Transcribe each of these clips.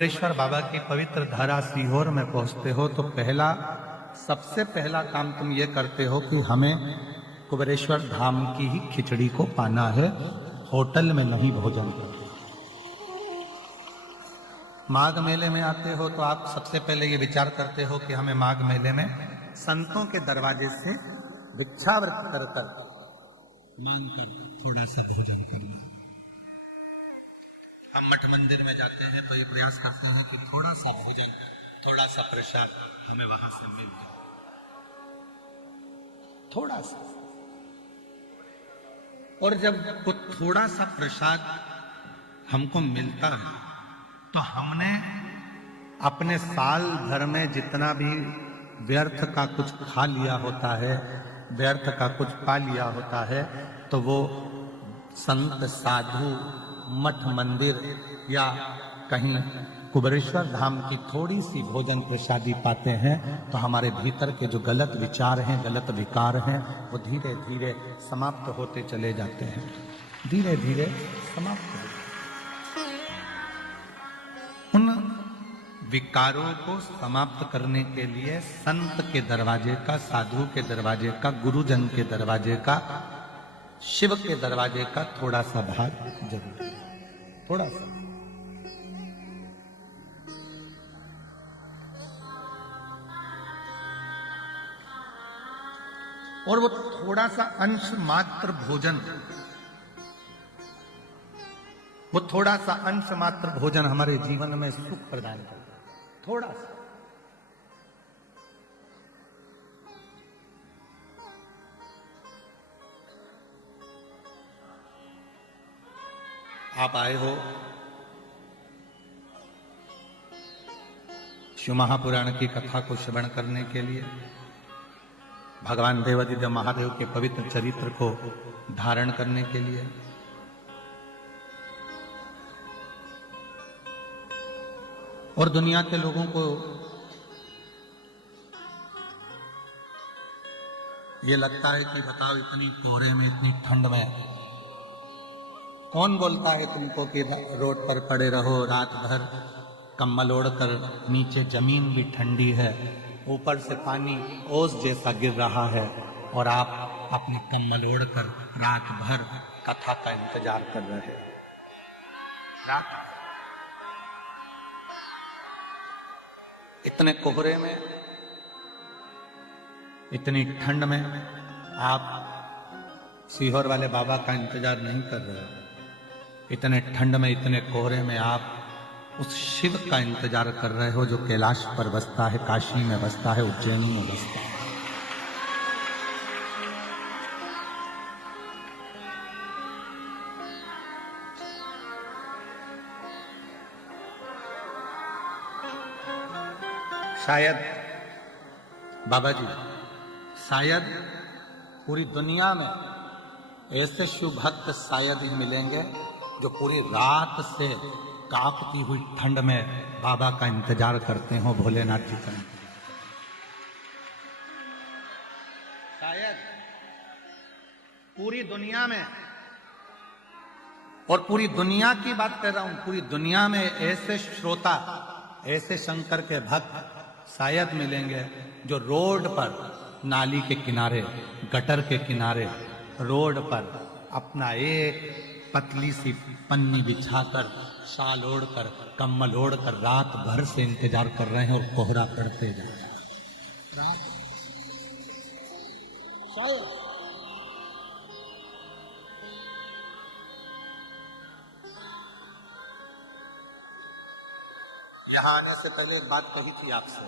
कुबेरेश्वर बाबा की पवित्र धरा सीहोर में पहुंचते हो तो सबसे पहला काम तुम ये करते हो कि हमें कुबेरेश्वर धाम की ही खिचड़ी को पाना है, होटल में नहीं भोजन करना। माघ मेले में आते हो तो आप सबसे पहले ये विचार करते हो कि हमें माघ मेले में संतों के दरवाजे से भिक्षावृत कर मांग कर थोड़ा सा भोजन करना। हम मठ मंदिर में जाते हैं तो ये प्रयास करते हैं कि थोड़ा सा भोजन, थोड़ा सा प्रसाद हमें वहां से मिल जाए, थोड़ा सा। और जब वो थोड़ा सा प्रसाद हमको मिलता है तो हमने अपने साल भर में जितना भी व्यर्थ का कुछ खा लिया होता है, व्यर्थ का कुछ पा लिया होता है, तो वो संत साधु मठ मंदिर या कहीं कुबेरेश्वर धाम की थोड़ी सी भोजन प्रसादी पाते हैं तो हमारे भीतर के जो गलत विचार हैं, गलत विकार हैं, वो धीरे धीरे समाप्त होते चले जाते हैं, धीरे धीरे समाप्त होते। उन विकारों को समाप्त करने के लिए संत के दरवाजे का, साधु के दरवाजे का, गुरुजन के दरवाजे का, शिव के दरवाजे का थोड़ा सा भाग जरूर है, थोड़ा सा। और वो थोड़ा सा अंश मात्र भोजन, वो थोड़ा सा अंश मात्र भोजन हमारे जीवन में सुख प्रदान करता है, थोड़ा सा। आप आए हो शिव महापुराण की कथा को श्रवण करने के लिए, भगवान देवादिदेव महादेव के पवित्र चरित्र को धारण करने के लिए। और दुनिया के लोगों को ये लगता है कि बताओ इतनी कोहरे में, इतनी ठंड में कौन बोलता है तुमको कि रोड पर पड़े रहो रात भर, कम्बल ओढ़कर, नीचे जमीन भी ठंडी है, ऊपर से पानी ओस जैसा गिर रहा है और आप अपनी कम्बल ओढ़कर रात भर कथा का इंतजार कर रहे हैं। रात इतने कोहरे में, इतनी ठंड में आप सीहोर वाले बाबा का इंतजार नहीं कर रहे हो। इतने ठंड में, इतने कोहरे में आप उस शिव का इंतजार कर रहे हो जो कैलाश पर बसता है, काशी में बसता है, उज्जैनी में बसता है। शायद बाबा जी, शायद पूरी दुनिया में ऐसे शिव भक्त शायद ही मिलेंगे जो पूरी रात से कांपती हुई ठंड में बाबा का इंतजार करते हो, भोलेनाथ जी का। शायद पूरी दुनिया में, और पूरी दुनिया की बात कर रहा हूं, पूरी दुनिया में ऐसे श्रोता, ऐसे शंकर के भक्त शायद मिलेंगे जो रोड पर, नाली के किनारे, गटर के किनारे, रोड पर अपना एक पतली सी पन्नी बिछाकर, शाल ओढ़कर, कम्बल ओढ़कर रात भर से इंतजार कर रहे हैं और कोहरा पड़ते जा रहा है। यहां आने से पहले एक बात कही थी आपसे।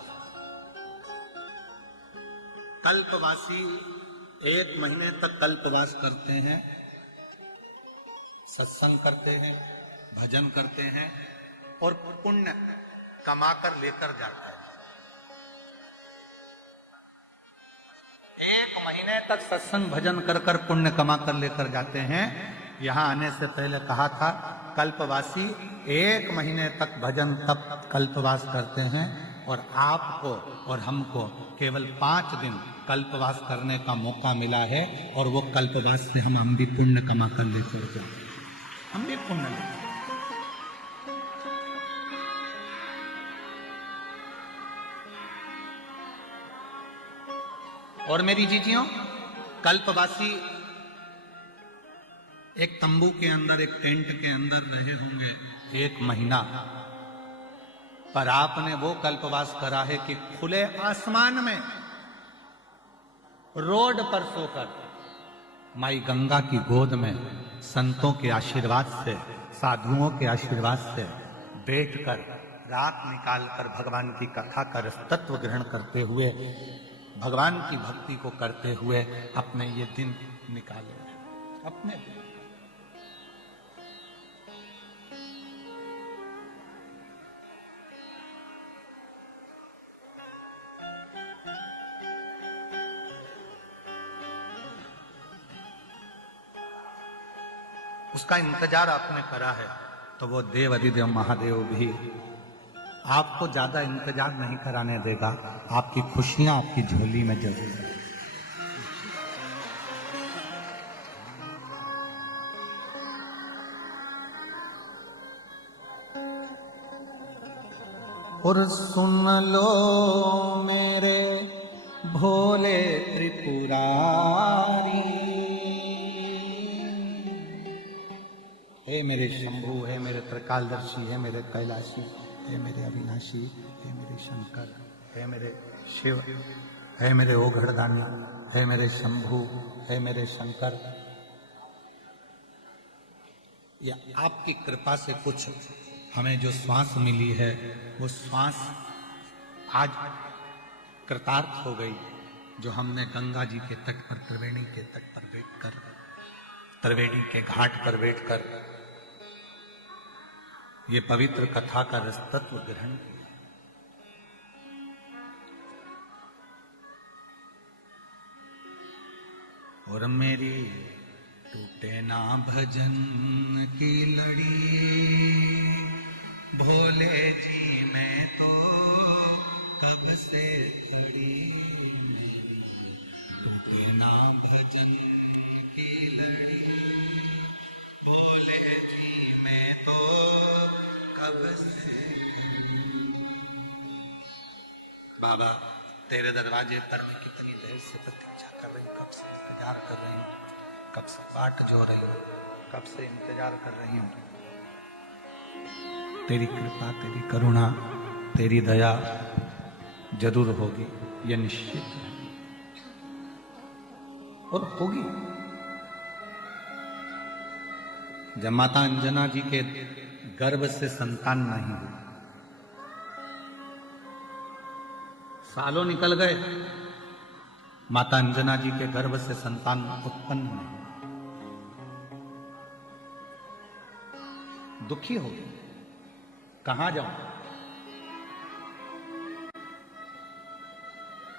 कल्पवासी 1 महीने तक कल्पवास करते हैं, सत्संग करते हैं, भजन करते हैं और पुण्य कमाकर लेकर जाते हैं। 1 महीने तक सत्संग भजन कर कर पुण्य कमाकर लेकर जाते हैं। यहां आने से पहले कहा था कल्पवासी 1 महीने तक भजन तप कल्पवास करते हैं, और आपको और हमको केवल 5 दिन कल्पवास करने का मौका मिला है, और वो कल्पवास से हम भी पुण्य कमाकर लेकर जाते हैं, हम भी पुण्य लेकर। और मेरी जीजियों, कल्पवासी एक तंबू के अंदर, एक टेंट के अंदर रहे होंगे 1 महीना, पर आपने वो कल्पवास करा है कि खुले आसमान में रोड पर सोकर माई गंगा की गोद में संतों के आशीर्वाद से, साधुओं के आशीर्वाद से बैठकर रात निकालकर भगवान की कथा का तत्व ग्रहण करते हुए, भगवान की भक्ति को करते हुए अपने ये दिन निकाले अपने दिन। उसका इंतजार आपने करा है, तो वो देव अधिदेव महादेव भी आपको ज्यादा इंतजार नहीं कराने देगा। आपकी खुशियां आपकी झोली में जरूर है। और सुन लो मेरे भोले त्रिपुरारी, हे मेरे शंभु, हे मेरे त्रिकालदर्शी, हे मेरे कैलाशी, हे मेरे अविनाशी, हे मेरे शंकर, हे मेरे शिव, हे मेरे ओघड़दानी, हे मेरे शंभु, हे मेरे शंकर। या आपकी कृपा से कुछ हमें जो श्वास मिली है, वो श्वास आज कृतार्थ हो गई, जो हमने गंगा जी के तट पर, त्रिवेणी के तट पर बैठकर, त्रिवेणी के घाट पर बैठकर ये पवित्र कथा का रसतत्व ग्रहण किया। और मेरी टूटे ना भजन की लड़ी, भोले जी मैं तो कब से खड़ी, टूटे ना भजन की लड़ी, भोले जी मैं तो कब से। बाबा तेरे दरवाजे पर कितनी देर से प्रतीक्षा कर रही हूँ, कब से इंतजार कर रही हूँ, कब से बाट जो रही हूँ, कब से इंतजार कर रही हूँ। तेरी कृपा, तेरी करुणा, तेरी दया जरूर होगी, यह निश्चित है और होगी। जब माता अंजना जी के गर्भ से संतान नहीं हुई, सालों निकल गए, माता अंजना जी के गर्भ से संतान उत्पन्न नहीं, दुखी हो गई, कहां जाऊं,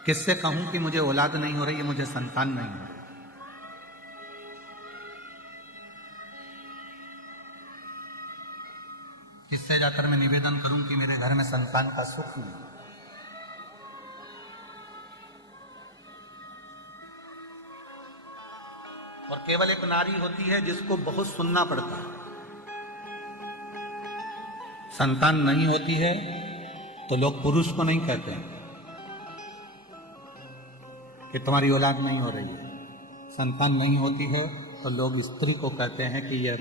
किससे कहूं कि मुझे औलाद नहीं हो रही है, मुझे संतान नहीं हो रही। किससे जाकर मैं निवेदन करूं कि मेरे घर में संतान का सुख नहीं। और केवल एक नारी होती है जिसको बहुत सुनना पड़ता है। संतान नहीं होती है तो लोग पुरुष को नहीं कहते हैं कि तुम्हारी औलाद नहीं हो रही है। संतान नहीं होती है तो लोग स्त्री को कहते हैं कि यह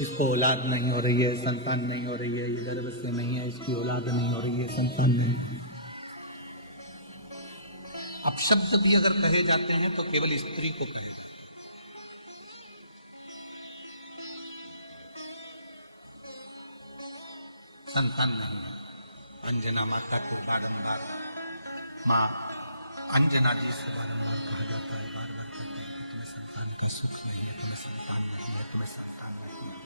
इसको औलाद नहीं हो रही है, संतान नहीं हो रही है, ये गर्भ से नहीं है, उसकी औलाद नहीं हो रही है, संतान नहीं। अब शब्द भी अगर कहे जाते हैं तो केवल स्त्री को कहें। संतान नहीं है। अंजना माता को बारंबार माँ अंजना जी से बारंबार कहा जाता है, बार बार कहते हैं कि तुम्हें संतान का सुख नहीं है, तुम्हें संतान नहीं है, तुम्हें संतान नहीं है,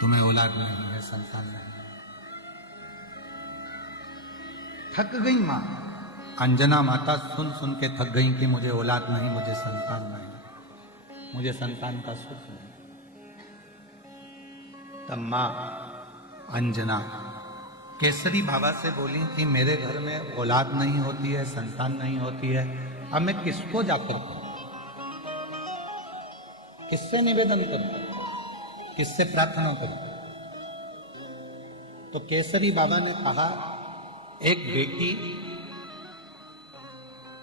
तुम्हें औलाद नहीं है, संतान नहीं है। थक गई माँ अंजना माता, सुन सुन के थक गई कि मुझे औलाद नहीं, मुझे संतान नहीं, मुझे संतान का सुख नहीं। तब माँ अंजना केसरी बाबा से बोली कि मेरे घर में औलाद नहीं होती है, संतान नहीं होती है, अब मैं किसको जाकर कहूं, किससे निवेदन करूं, किससे प्रार्थना करूं। तो केसरी बाबा ने कहा, एक बेटी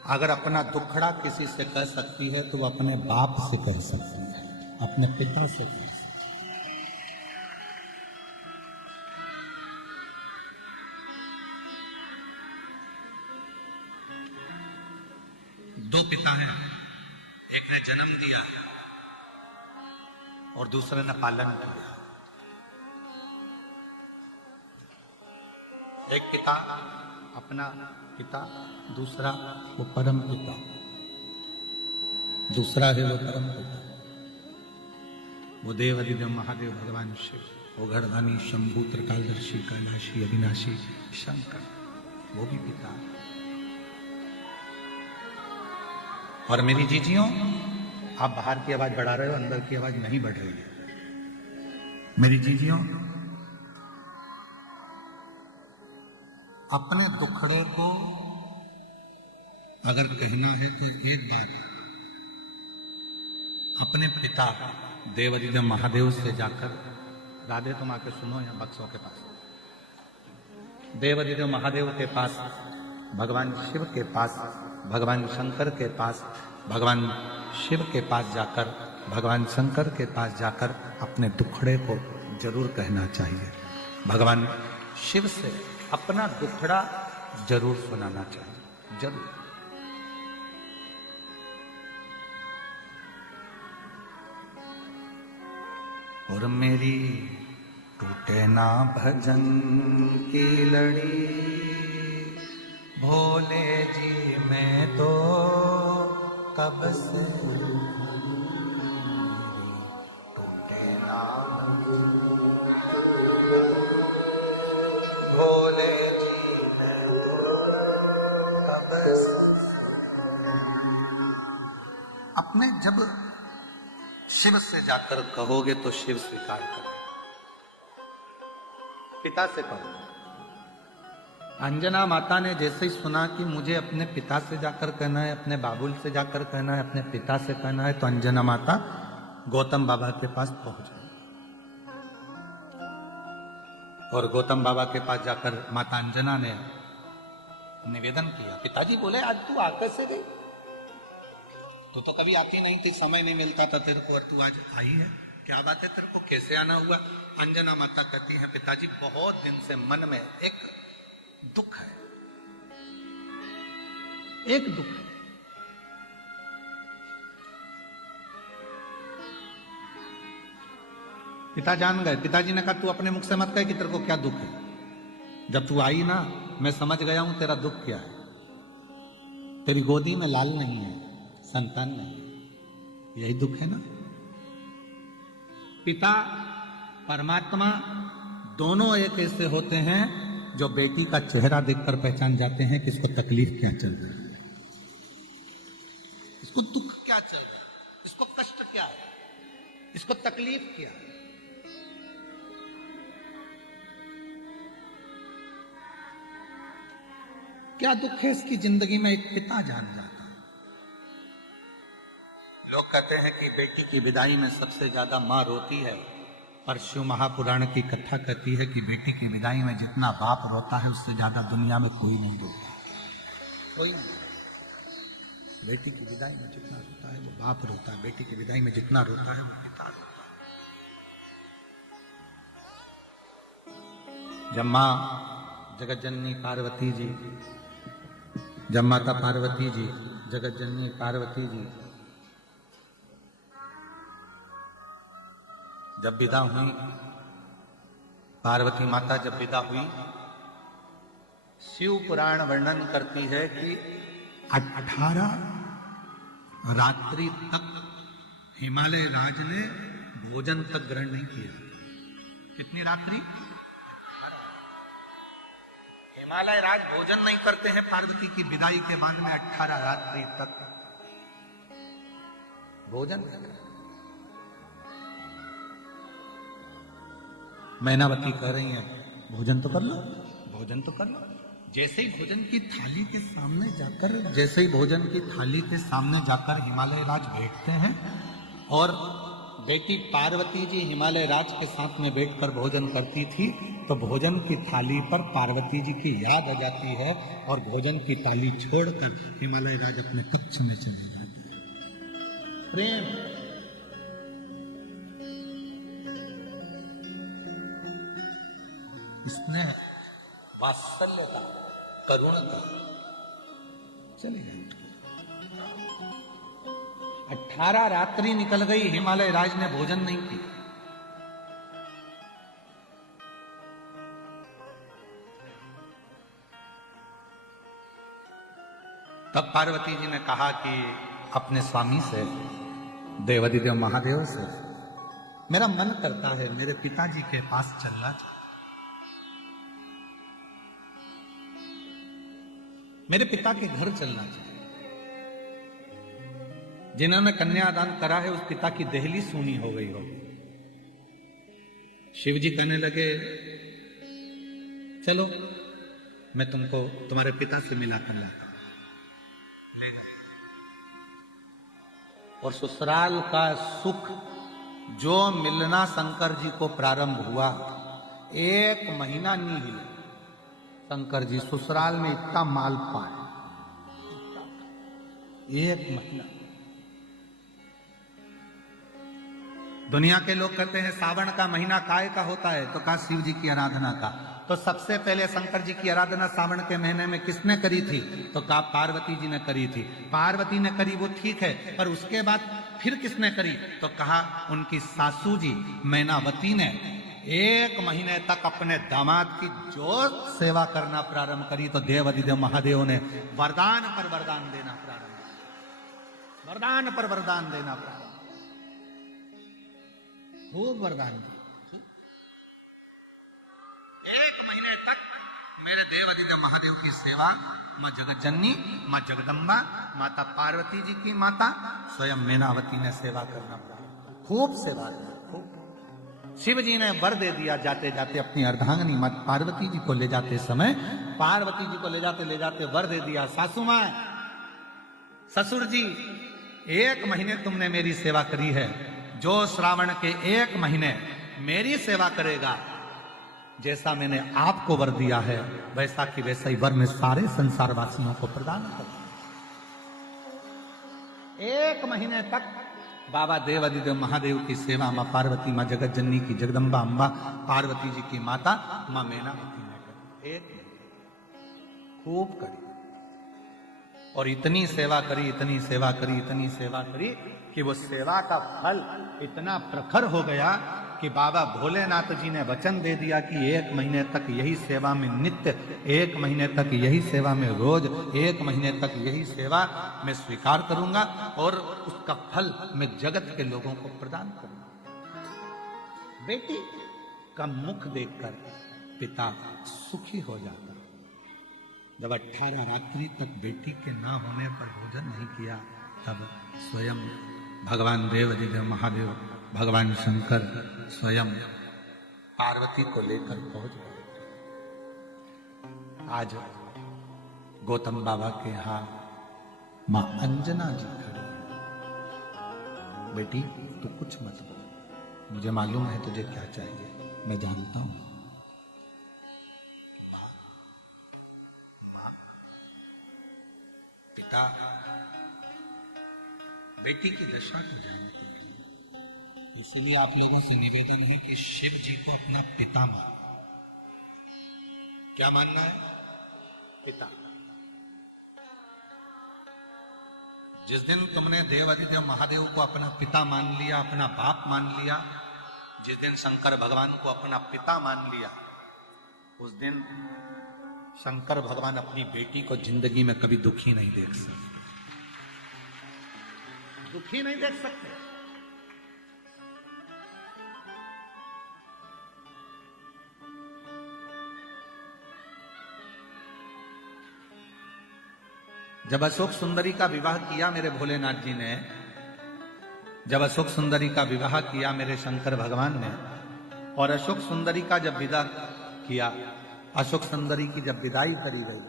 अगर अपना दुखड़ा किसी से कह सकती है तो वो अपने बाप से कह सकती है, अपने पिता से कह सकती है। दो पिता हैं, एक ने जन्म दिया और दूसरे ने पालन किया। एक पिता अपना पिता, दूसरा वो परम पिता, दूसरा है वो परम पिता, वो देव अधिदेव महादेव भगवान शिव, वो घरधानी शंभू त्रिकालदर्शी कैलाशी अविनाशी शंकर, वो भी पिता। और मेरी जीजियों, आप बाहर की आवाज बढ़ा रहे हो, अंदर की आवाज नहीं बढ़ रही है। मेरी जीजियों, अपने दुखड़े को अगर कहना है तो एक बार अपने पिता देवादिदेव महादेव से जाकर, राधे तुम आके सुनो यहाँ बक्सों के पास, देवादिदेव महादेव के पास, भगवान शिव के पास, भगवान शंकर के पास, भगवान शिव के पास जाकर, भगवान शंकर के पास जाकर अपने दुखड़े को जरूर कहना चाहिए। भगवान शिव से अपना दुखड़ा जरूर सुनाना चाहिए, जरूर। और मेरी टूटे ना भजन की लड़ी, भोले जी मैं तो कब से टूटे ना भोले जी मैं तो कब से। अपने जब शिव से जाकर कहोगे तो शिव स्वीकार करें। पिता से कहो। अंजना माता ने जैसे ही सुना कि मुझे अपने पिता से जाकर कहना है, अपने बाबुल से जाकर कहना है, अपने पिता से कहना है, तो अंजना माता गौतम बाबा के पास पहुंच गई। और गौतम बाबा के पास जाकर माता अंजना ने निवेदन किया। पिताजी बोले, आज तू आकर से गई, तो कभी आती नहीं थी, समय नहीं मिलता था तेरे को, और तू आज आई है, क्या बात है, तेरे को कैसे आना हुआ? अंजना माता कहती है, पिताजी बहुत दिन से मन में एक दुख है, एक दुख है। पिता जान गए। पिताजी ने कहा, तू अपने मुख से मत कह कि तेरे को क्या दुख है। जब तू आई ना, मैं समझ गया हूं तेरा दुख क्या है। तेरी गोदी में लाल नहीं है, संतान नहीं, यही दुख है ना। पिता परमात्मा दोनों एक ऐसे होते हैं जो बेटी का चेहरा देखकर पहचान जाते हैं कि इसको तकलीफ क्या चल रही है, इसको दुख क्या चल रहा है, इसको कष्ट क्या है, इसको तकलीफ क्या है। क्या दुख है इसकी जिंदगी में, एक पिता जान जाता है। लोग कहते हैं कि बेटी की विदाई में सबसे ज्यादा मां रोती है, पर शिव महापुराण की कथा कहती है कि बेटी की विदाई में जितना बाप रोता है उससे ज्यादा दुनिया में कोई नहीं रोता, कोई नहीं। बेटी की विदाई में जितना रोता है वो बाप रोता है, बेटी की विदाई में जितना रोता है वो पिता रोता है। जब मां जगत जननी पार्वती जी, जब माता पार्वती जी, जगत जननी पार्वती जी जब विदा हुई, पार्वती माता जब विदा हुई, शिव पुराण वर्णन करती है कि 18 रात्रि तक हिमालय राज ने भोजन तक ग्रहण नहीं किया। कितनी रात्रि? हिमालय राज भोजन नहीं करते हैं पार्वती की विदाई के बाद में 18 रात्रि तक भोजन नहीं करते। मैनावती कह रही है, भोजन तो कर लो, भोजन तो कर लो। जैसे ही भोजन की थाली के सामने जाकर, जैसे ही भोजन की थाली के सामने जाकर हिमालय राज बैठते हैं और बेटी पार्वती जी हिमालय राज के साथ में बैठकर भोजन करती थी, तो भोजन की थाली पर पार्वती जी की याद आ जाती है और भोजन की थाली छोड़कर हिमालय राज अपने कक्ष में चले जाते हैं। प्रेम, स्नेह, वात्सल्यता, करुणता, चले गए। 18 रात्रि निकल गई, हिमालय राज ने भोजन नहीं किया। तब पार्वती जी ने कहा कि अपने स्वामी से, देवाधिदेव महादेव से, मेरा मन करता है मेरे पिताजी के पास चलना चाहिए, मेरे पिता के घर चलना चाहिए। जिन्होंने कन्यादान करा है उस पिता की देहली सूनी हो गई होगी। शिव जी कहने लगे, चलो मैं तुमको तुम्हारे पिता से मिला कर लाता हूं। ले गए और ससुराल का सुख जो मिलना शंकर जी को प्रारंभ हुआ, 1 महीना नहीं हिले शंकर जी ससुराल में इतना माल पाए, 1 महीना। दुनिया के लोग कहते हैं सावन का महीना काय का होता है, तो कहा शिव जी की आराधना का। तो सबसे पहले शंकर जी की आराधना सावन के महीने में किसने करी थी, तो कहा पार्वती जी ने करी थी। पार्वती ने करी वो ठीक है, पर उसके बाद फिर किसने करी, तो कहा उनकी सासू जी मैनावती ने 1 महीने तक अपने दामाद की जो सेवा करना प्रारंभ करी, तो देवाधिदेव महादेव ने वरदान पर वरदान देना प्रारंभ किया, वरदान पर वरदान देना प्रारंभ, खूब वरदान दिया। 1 महीने तक मेरे देवाधिदेव महादेव की सेवा मां जगतजननी, मां जगदम्बा, माता पार्वती जी की माता स्वयं मैनावती ने सेवा करना प्रारंभ, खूब सेवा की, खूब। शिव जी ने वर दे दिया, जाते जाते अपनी अर्धांगिनी माता पार्वती जी को ले जाते समय, पार्वती जी को ले जाते वर दे दिया, सासू मां, ससुर जी 1 महीने तुमने मेरी सेवा करी है, जो श्रावण के 1 महीने मेरी सेवा करेगा, जैसा मैंने आपको वर दिया है वैसा कि वैसा ही वर मैं सारे संसार वासियों को प्रदान करूं। 1 महीने तक बाबा देवाधिदेव महादेव की सेवा मां पार्वती, मां जगत जननी की जगदम्बा अम्बा पार्वती जी की माता मां मैनावती ने करी, 1 खूब करी। और इतनी सेवा करी, इतनी सेवा करी, इतनी सेवा करी कि वो सेवा का फल इतना प्रखर हो गया कि बाबा भोलेनाथ जी ने वचन दे दिया कि 1 महीने तक यही सेवा में नित्य, 1 महीने तक यही सेवा में रोज, 1 महीने तक यही सेवा मैं स्वीकार करूंगा और उसका फल मैं जगत के लोगों को प्रदान करूंगा। बेटी का मुख देखकर पिता सुखी हो जाता। जब 18 रात्रि तक बेटी के ना होने पर भोजन नहीं किया, तब स्वयं भगवान देवाधिदेव महादेव, भगवान शंकर स्वयं पार्वती को लेकर पहुंच गए। आज गौतम बाबा के यहां मां अंजना जी खड़ी, बेटी तू कुछ मत बोल, मुझे मालूम है तुझे क्या चाहिए, मैं जानता हूं। पिता बेटी की दशा को जानते हैं, इसलिए आप लोगों से निवेदन है कि शिव जी को अपना पिता मानो। क्या मानना है? पिता। जिस दिन तुमने देवाधिदेव महादेव को अपना पिता मान लिया, अपना बाप मान लिया, जिस दिन शंकर भगवान को अपना पिता मान लिया, उस दिन शंकर भगवान अपनी बेटी को जिंदगी में कभी दुखी नहीं देख सकते, दुखी नहीं देख सकते। जब अशोक सुंदरी का विवाह किया मेरे भोलेनाथ जी ने, जब अशोक सुंदरी का विवाह किया मेरे शंकर भगवान ने, और अशोक सुंदरी का जब विदा किया, अशोक सुंदरी की जब विदाई करी गई,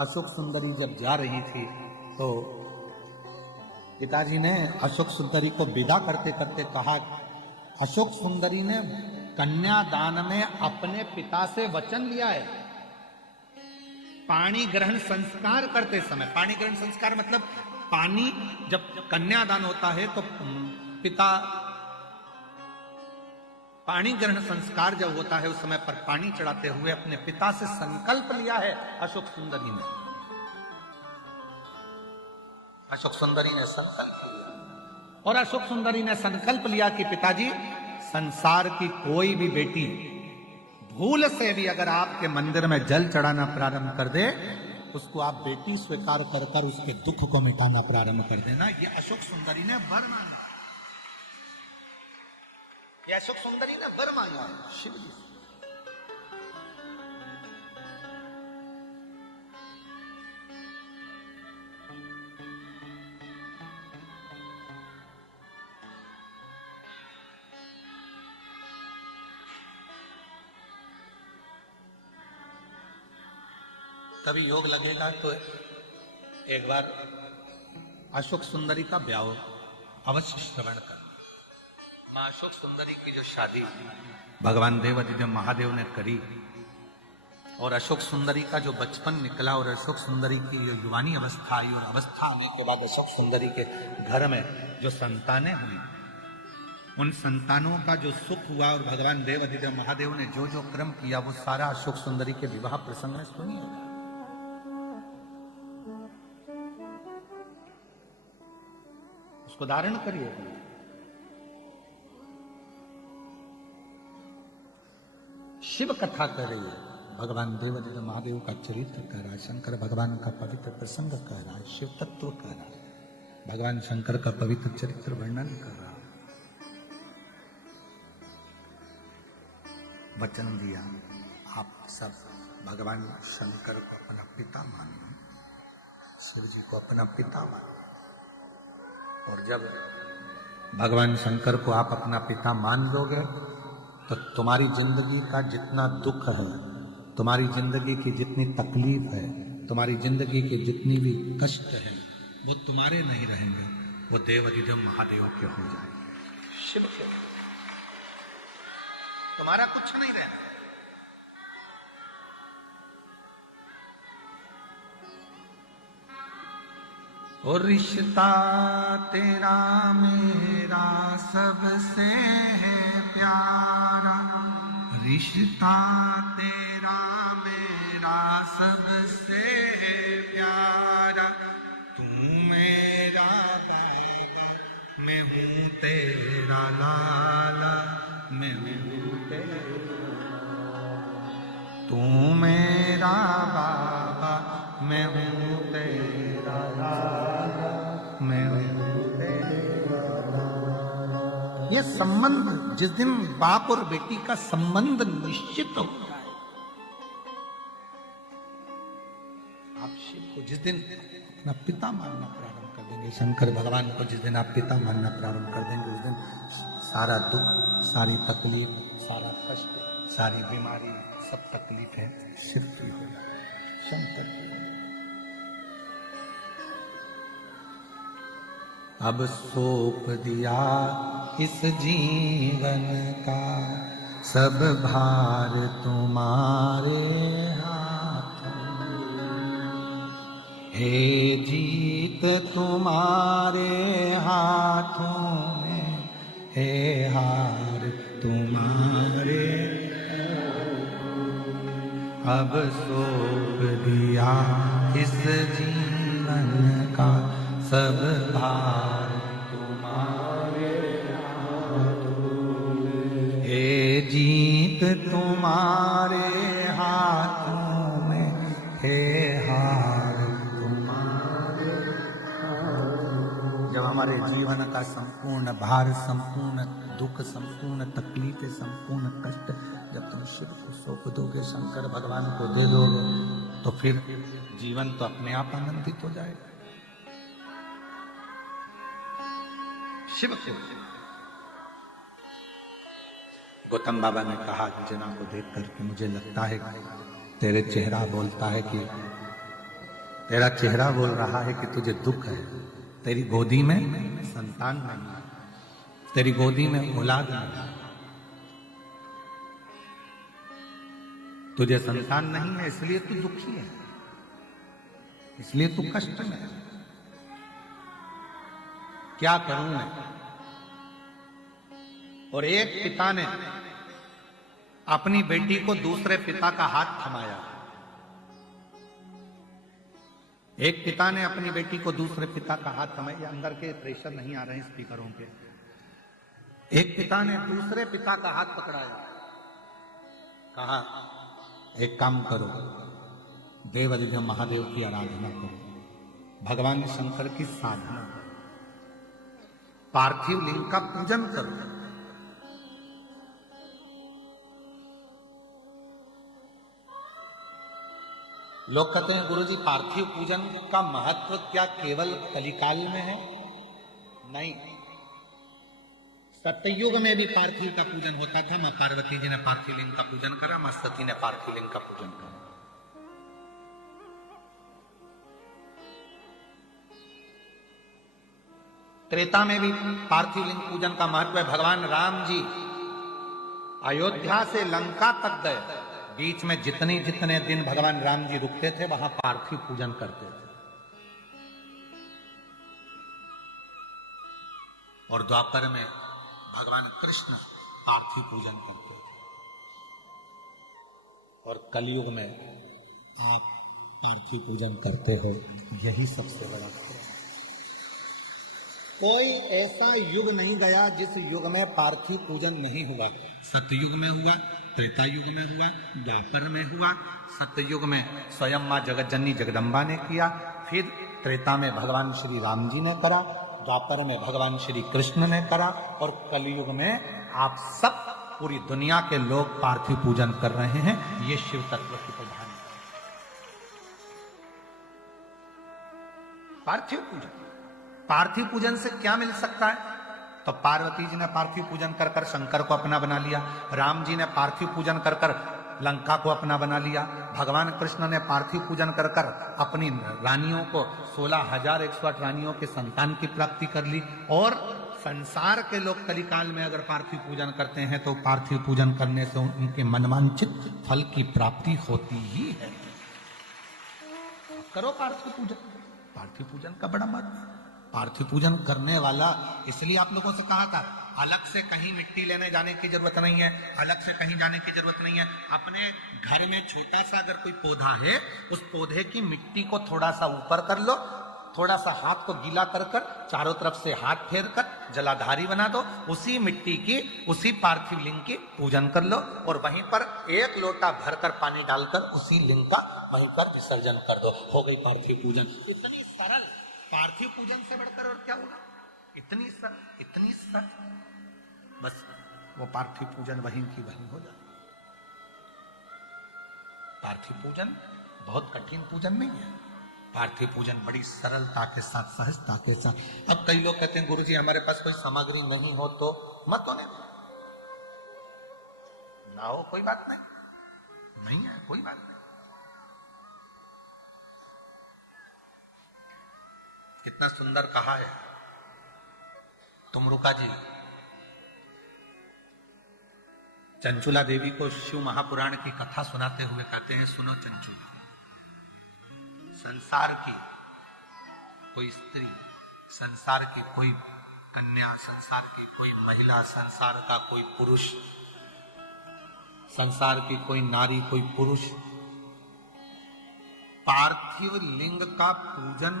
अशोक सुंदरी जब जा रही थी, तो पिताजी ने अशोक सुंदरी को विदा करते करते कहा अशोक सुंदरी ने कन्यादान में अपने पिता से वचन लिया है। पाणी ग्रहण संस्कार करते समय, पाणी ग्रहण संस्कार मतलब पानी, जब कन्यादान होता है तो पिता, पाणी ग्रहण संस्कार जब होता है उस समय पर पानी चढ़ाते हुए अपने पिता से संकल्प लिया है अशोक सुंदरी ने। अशोक सुंदरी ने संकल्प लिया, और अशोक सुंदरी ने संकल्प लिया कि पिताजी, संसार की कोई भी बेटी भूल से भी अगर आपके मंदिर में जल चढ़ाना प्रारंभ कर दे, उसको आप बेटी स्वीकार कर कर उसके दुख को मिटाना प्रारंभ कर देना। ये अशोक सुंदरी ने वर मांगा, ये अशोक सुंदरी ने वर मांगा शिव जी से। कभी योग लगेगा तो एक बार अशोक सुंदरी का ब्याह अवश्य श्रवण कर। मां अशोक सुंदरी की जो शादी भगवान देवादिदेव महादेव ने करी, और अशोक सुंदरी का जो बचपन निकला, और अशोक सुंदरी की जो युवानी अवस्था आई, और अवस्था आने के बाद अशोक सुंदरी के घर में जो संतानें हुई, उन संतानों का जो सुख हुआ, और भगवान देवादिदेव महादेव ने जो जो क्रम किया, वो सारा अशोक सुंदरी के विवाह प्रसंग में सुनिए। उसको धारण करिए। शिव कथा कर रही है, भगवान देवादिदेव महादेव का चरित्र कर रहा है, शंकर भगवान का पवित्र प्रसंग कर रहा है, शिव तत्व कर रहा है, भगवान शंकर का पवित्र चरित्र वर्णन कर रहा है। वचन दिया, आप सब भगवान शंकर को अपना पिता मानो, शिव जी को अपना पिता मानो। और जब भगवान शंकर को आप अपना पिता मान लोगे तो तुम्हारी जिंदगी का जितना दुख है, तुम्हारी जिंदगी की जितनी तकलीफ है, तुम्हारी जिंदगी के जितनी भी कष्ट है, वो तुम्हारे नहीं रहेंगे, वो देवादिदेव महादेव के हो जाएंगे, शिव के। तुम्हारा कुछ नहीं रहेगा। और रिश्ता तेरा मेरा सबसे है प्यारा, रिश्ता तेरा मेरा सबसे है प्यारा, तू मेरा बाबा मैं हूँ तेरा लाला, मैं हूँ तेरा, तू मेरा बाबा मैं हूँ तेरा लाला, मैं हूँ तेरा लाला। ये संबंध, जिस दिन बाप और बेटी का संबंध निश्चित होता है, आप शिव को जिस दिन अपना पिता मानना प्रारंभ कर देंगे, शंकर भगवान को जिस दिन आप पिता मानना प्रारंभ कर देंगे, उस दिन सारा दुख, सारी तकलीफ, सारा कष्ट, सारी बीमारी, सब तकलीफें शिव की हो, शंकर की। अब सौंप दिया इस जीवन का सब भार तुम्हारे हाथों, हे जीत तुम्हारे हाथों में, हे हार तुम्हारे, अब सौंप दिया इस जीवन का सब भार तुम्हारे हाथों, हे जीत तुम्हारे हाथों में, हे हार तुम्हारे हाथों। जब हमारे जीवन का संपूर्ण भार, संपूर्ण दुख, संपूर्ण तकलीफें, संपूर्ण कष्ट जब तुम शिव को सौंप दोगे, शंकर भगवान को दे दोगे, तो फिर जीवन तो अपने आप आनंदित हो जाएगा। शिव को गौतम बाबा ने कहा कि जना को देख करके मुझे लगता है तेरे चेहरा बोलता है कि, तेरा चेहरा बोल रहा है कि तुझे दुख है, तेरी गोदी में संतान नहीं है, तेरी गोदी में औलाद नहीं, तुझे संतान नहीं है, इसलिए तू दुखी है, इसलिए तू कष्ट में है। क्या करूं मैं? और एक पिता ने अपनी बेटी को दूसरे पिता का हाथ थमाया। एक पिता ने अपनी बेटी को दूसरे पिता का हाथ थमाया। अंदर के प्रेशर नहीं आ रहे हैं स्पीकरों के। एक पिता ने दूसरे पिता का हाथ पकड़ाया, कहा एक काम करो, देवाधिदेव महादेव की आराधना करो, भगवान शंकर की साधना करो, पार्थिव लिंग का पूजन करो। लोग कहते हैं गुरुजी पार्थिव पूजन का महत्व क्या केवल कलिकाल में है? नहीं, सतयुग में भी पार्थिव का पूजन होता था। मां पार्वती जी ने पार्थिव लिंग का पूजन करा, मां सती ने पार्थिव लिंग का पूजन करा। त्रेता में भी पार्थिव लिंग पूजन का महत्व है। भगवान राम जी अयोध्या से लंका तक गए, बीच में जितने दिन भगवान राम जी रुकते थे वहां पार्थिव पूजन करते थे। और द्वापर में भगवान कृष्ण पार्थिव पूजन करते थे, और कलयुग में आप पार्थिव पूजन करते हो। यही सबसे बड़ा है। कोई ऐसा युग नहीं गया जिस युग में पार्थिव पूजन नहीं हुआ। सतयुग में हुआ, त्रेता युग में हुआ, द्वापर में हुआ। सतयुग में स्वयं मां जगतजननी जगदम्बा ने किया, फिर त्रेता में भगवान श्री राम जी ने करा, द्वापर में भगवान श्री कृष्ण ने करा, और कलयुग में आप सब पूरी दुनिया के लोग पार्थिव पूजन कर रहे हैं। ये शिव तत्व की प्रधान पार्थिव पूजन। पार्थिव पूजन से क्या मिल सकता है? तो पार्वती जी ने पार्थिव पूजन कर कर शंकर को अपना बना लिया, राम जी ने पार्थिव पूजन कर कर लंका को अपना बना लिया, भगवान कृष्ण ने पार्थिव पूजन कर कर अपनी रानियों को 16,108 रानियों के संतान की प्राप्ति कर ली। और संसार के लोग कलिकाल में अगर पार्थिव पूजन करते हैं तो पार्थिव पूजन करने से उनके मनवांछित फल की प्राप्ति होती ही है। करो पार्थिव पूजन। पार्थिव पूजन का बड़ा महत्व। पार्थिव पूजन करने वाला, इसलिए आप लोगों से कहा था अलग से कहीं मिट्टी लेने जाने की जरूरत नहीं है, अलग से कहीं जाने की जरूरत नहीं है। अपने घर में छोटा सा अगर कोई पौधा है, उस पौधे की मिट्टी को थोड़ा सा ऊपर कर लो, थोड़ा सा हाथ को गीला कर कर चारों तरफ से हाथ फेर कर जलाधारी बना दो, उसी मिट्टी की, उसी पार्थिव लिंग की पूजन कर लो, और वहीं पर एक लोटा भरकर पानी डालकर उसी लिंग का वहीं पर विसर्जन कर दो। हो गई पार्थिव पूजन। इतनी सरल। पार्थिव पूजन से बढ़कर और क्या होगा? इतनी सरल। बस वो पार्थिव पूजन वहीं की वहीं हो जाए। पार्थिव पूजन बहुत कठिन पूजन नहीं है। पार्थिव पूजन बड़ी सरलता के साथ, सहजता के साथ। अब कई लोग कहते हैं गुरुजी हमारे पास कोई सामग्री नहीं हो तो मत होने दो। ना हो कोई बात नहीं है, कोई बात नहीं। कितना सुंदर कहा है तुमरुका जी। चंचुला देवी को शिव महापुराण की कथा सुनाते हुए कहते हैं, सुनो चंचुला, संसार की कोई स्त्री, संसार की कोई कन्या, संसार की कोई महिला, संसार का कोई पुरुष, संसार की कोई नारी, कोई पुरुष पार्थिव लिंग का पूजन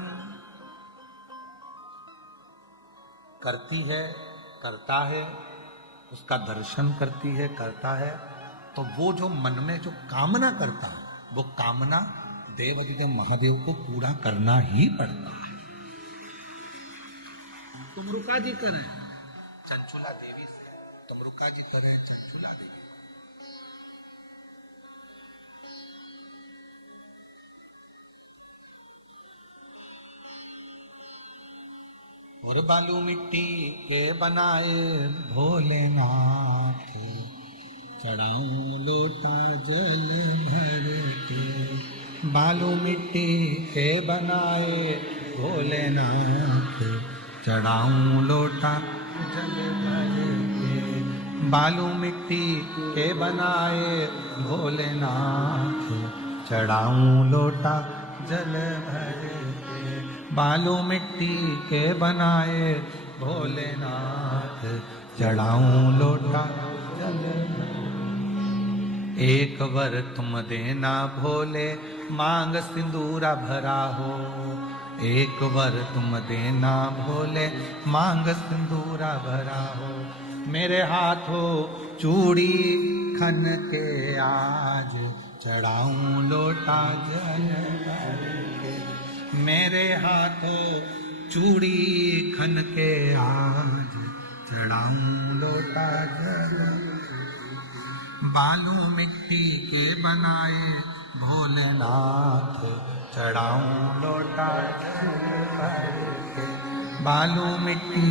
करती है, करता है, उसका दर्शन करती है, करता है, तो वो जो मन में जो कामना करता है, वो कामना देवाधिदेव महादेव को पूरा करना ही पड़ता है। तुमरुका जी करें चंचुला देवी से, तुमरुका जी करें चंचुला देवी। और बालू मिट्टी के बनाए भोलेनाथ, चढ़ाऊं लोटा जल भर के। बालू मिट्टी के बनाए भोलेनाथ, चढ़ाऊं लोटा जल भर के, बालू मिट्टी के बनाए भोलेनाथ, चढ़ाऊं लोटा जल भर के, बालू मिट्टी के बनाए भोलेनाथ, चढ़ाऊं लोटा जल भर। एक वर तुम देना भोले, मांग सिंदूरा भरा हो, एक वर तुम देना भोले, मांग सिंदूरा भरा हो, मेरे हाथों चूड़ी खन के आज, चढ़ाऊं लोटा जल भर के, मेरे हाथों चूड़ी खन के आज, चढ़ाऊं लोटा जल, बालू मिट्टी के बनाए भोलेनाथ, चढ़ाऊं लोटा जल भर के, बालू मिट्टी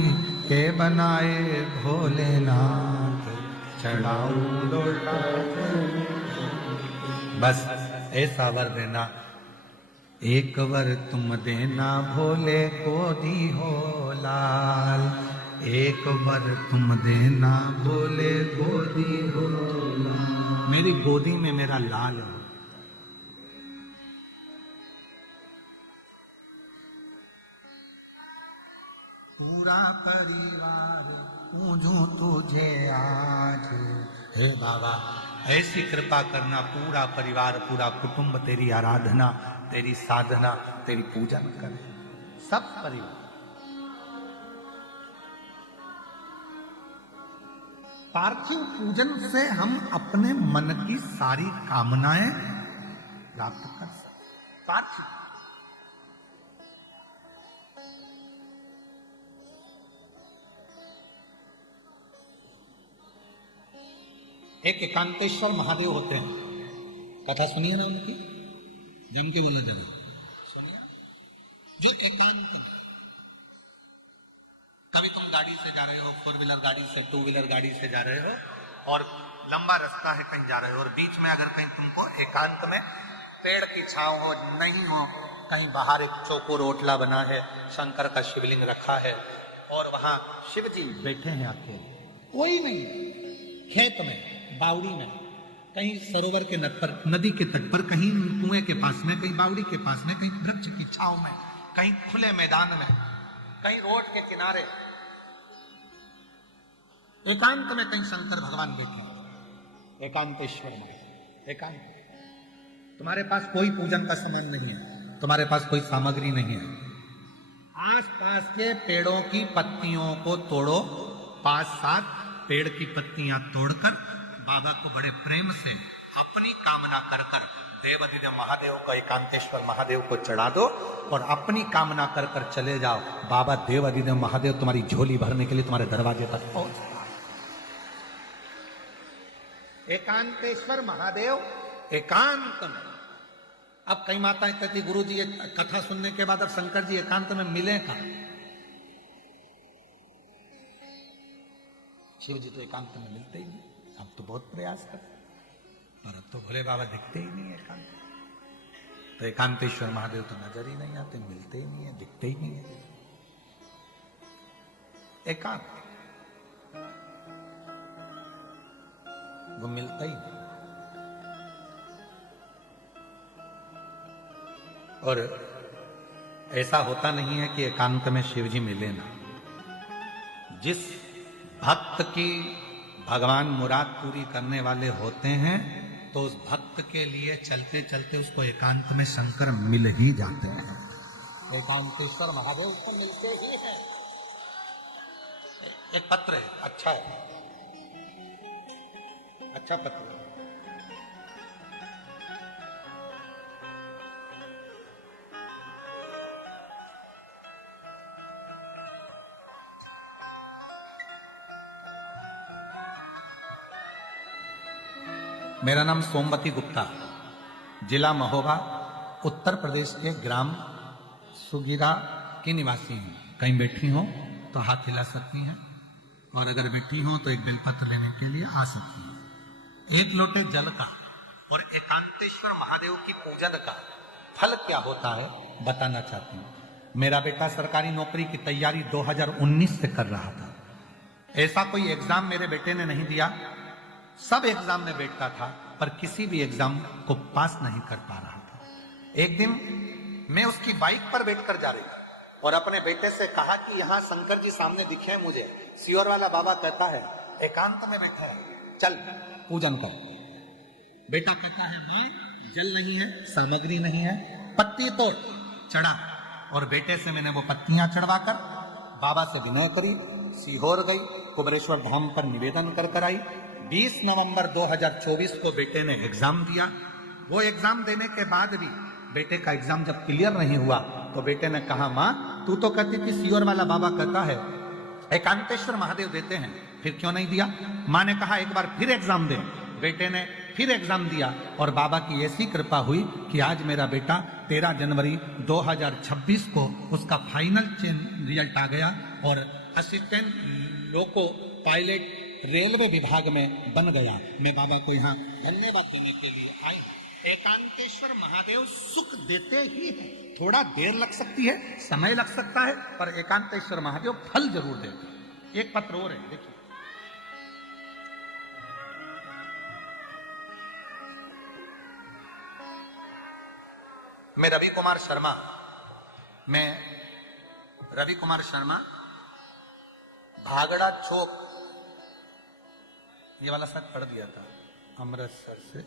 के बनाए भोलेनाथ, चढ़ाऊं लोटा जल। बस ऐसा वर देना, एक वर तुम देना भोले गोदी हो लाल, एक वर तुम देना भोले गोदी हो लाल, मेरी गोदी में मेरा लाल हो। पूरा परिवार पूजूं तुझे आज, हे बाबा ऐसी कृपा करना, पूरा परिवार पूरा कुटुंब तेरी आराधना तेरी साधना तेरी पूजन करे, सब परिवार। पार्थिव पूजन से हम अपने मन की सारी कामनाएं प्राप्त कर सकते। पार्थिव एक एकांतेश्वर महादेव होते हैं, कथा सुनिए ना उनकी, जम के बोला जरा सुनिए। जो एकांत, कभी तुम गाड़ी से जा रहे हो, 4 व्हीलर गाड़ी से, 2 व्हीलर गाड़ी से जा रहे हो और लंबा रास्ता है, कहीं जा रहे हो और बीच में अगर कहीं तुमको एकांत में पेड़ की छांव हो, नहीं हो, कहीं बाहर एक चौकोर ओटला बना है, शंकर का शिवलिंग रखा है और वहां शिव जी बैठे हैं अकेले, कोई नहीं, खेत में, बावड़ी में, कहीं सरोवर के नट पर, नदी के तट पर, कहीं कुएं के पास में, कहीं बावड़ी के पास में, कहीं वृक्ष की छांव में, कहीं खुले मैदान में, कहीं रोड के किनारे एकांत में, कहीं शंकर भगवान बैठे, एकांतेश्वर में। एकांत, तुम्हारे पास कोई पूजन का सामान नहीं है, तुम्हारे पास कोई सामग्री नहीं है, आसपास के पेड़ों की पत्तियों को तोड़ो, 5-7 पेड़ की पत्तियां तोड़कर बाबा को बड़े प्रेम से अपनी कामना कर कर देवाधिदेव महादेव को, एकांतेश्वर महादेव को चढ़ा दो और अपनी कामना कर कर चले जाओ। बाबा देवाधिदेव महादेव तुम्हारी झोली भरने के लिए तुम्हारे दरवाजे तक पहुंच। एकांतेश्वर महादेव एकांत में। अब कई माताएं कहती, गुरु जी कथा सुनने के बाद अब शंकर जी एकांत में मिले कहां? शिव जी तो एकांत में मिलते ही नहीं, हम तो बहुत प्रयास करते पर अब तो भोले बाबा दिखते ही नहीं एकांत। तो एकांतेश्वर महादेव तो नजर ही नहीं आते, मिलते ही नहीं है, दिखते ही नहीं है। एकांत वो मिलता ही नहीं। और ऐसा होता नहीं है कि एकांत में शिव जी मिले ना। जिस भक्त की भगवान मुराद पूरी करने वाले होते हैं तो उस भक्त के लिए चलते चलते उसको एकांत में शंकर मिल ही जाते हैं। एकांतेश्वर महादेव उसको मिलते ही हैं। एक पत्र है, अच्छा है, अच्छा पत्र है। मेरा नाम सोमवती गुप्ता, जिला महोबा, उत्तर प्रदेश के ग्राम सुगिरा की निवासी हूँ। कहीं बैठी हो तो हाथ हिला सकती हैं और अगर बैठी हो तो एक बेलपत्र लेने के लिए आ सकती हैं। एक लोटे जल का और एकांतेश्वर महादेव की पूजन का फल क्या होता है बताना चाहती हूँ। मेरा बेटा सरकारी नौकरी की तैयारी 2019 से कर रहा था। ऐसा कोई एग्जाम मेरे बेटे ने नहीं दिया, सब एग्जाम में बैठता था पर किसी भी एग्जाम को पास नहीं कर पा रहा था। एक दिन मैं उसकी बाइक पर बैठकर जा रही थी और अपने बेटे से कहा कि यहां शंकर जी सामने दिखे मुझे, सियोर वाला बाबा कहता है एकांत में बैठा है, चल पूजन कर। बेटा कहता है मां जल नहीं है, सामग्री नहीं है, पत्ती तोड़। चढ़ा और बेटे से मैंने वो पत्तियां चढ़वाकर बाबा से विनय करी, सीहोर गई, कुबरेश्वर धाम पर निवेदन कर आई। 20 नवंबर 2024 को बेटे ने एग्जाम दिया। वो एग्जाम देने के बाद भी बेटे का एग्जाम जब क्लियर नहीं हुआ तो बेटे ने कहा मां तू तो कहती थी सियोर वाला बाबा कहता है एकांतेश्वर महादेव देते हैं, फिर क्यों नहीं दिया? मां ने कहा एक बार फिर एग्जाम दे। बेटे ने फिर एग्जाम दिया और बाबा की ऐसी कृपा हुई कि आज मेरा बेटा 13 जनवरी 2026 को उसका फाइनल रिजल्ट आ गया और असिस्टेंट लोको पायलट रेलवे विभाग में बन गया। मैं बाबा को यहाँ धन्यवाद देने के लिए आई। एकांतेश्वर महादेव सुख देते ही हैं, थोड़ा देर लग सकती है, समय लग सकता है, पर एकांतेश्वर महादेव फल जरूर देते। एक पत्र और है, देखिए। मैं रवि कुमार शर्मा भागड़ा चौक, ये वाला शायद पढ़ दिया था अमृतसर से,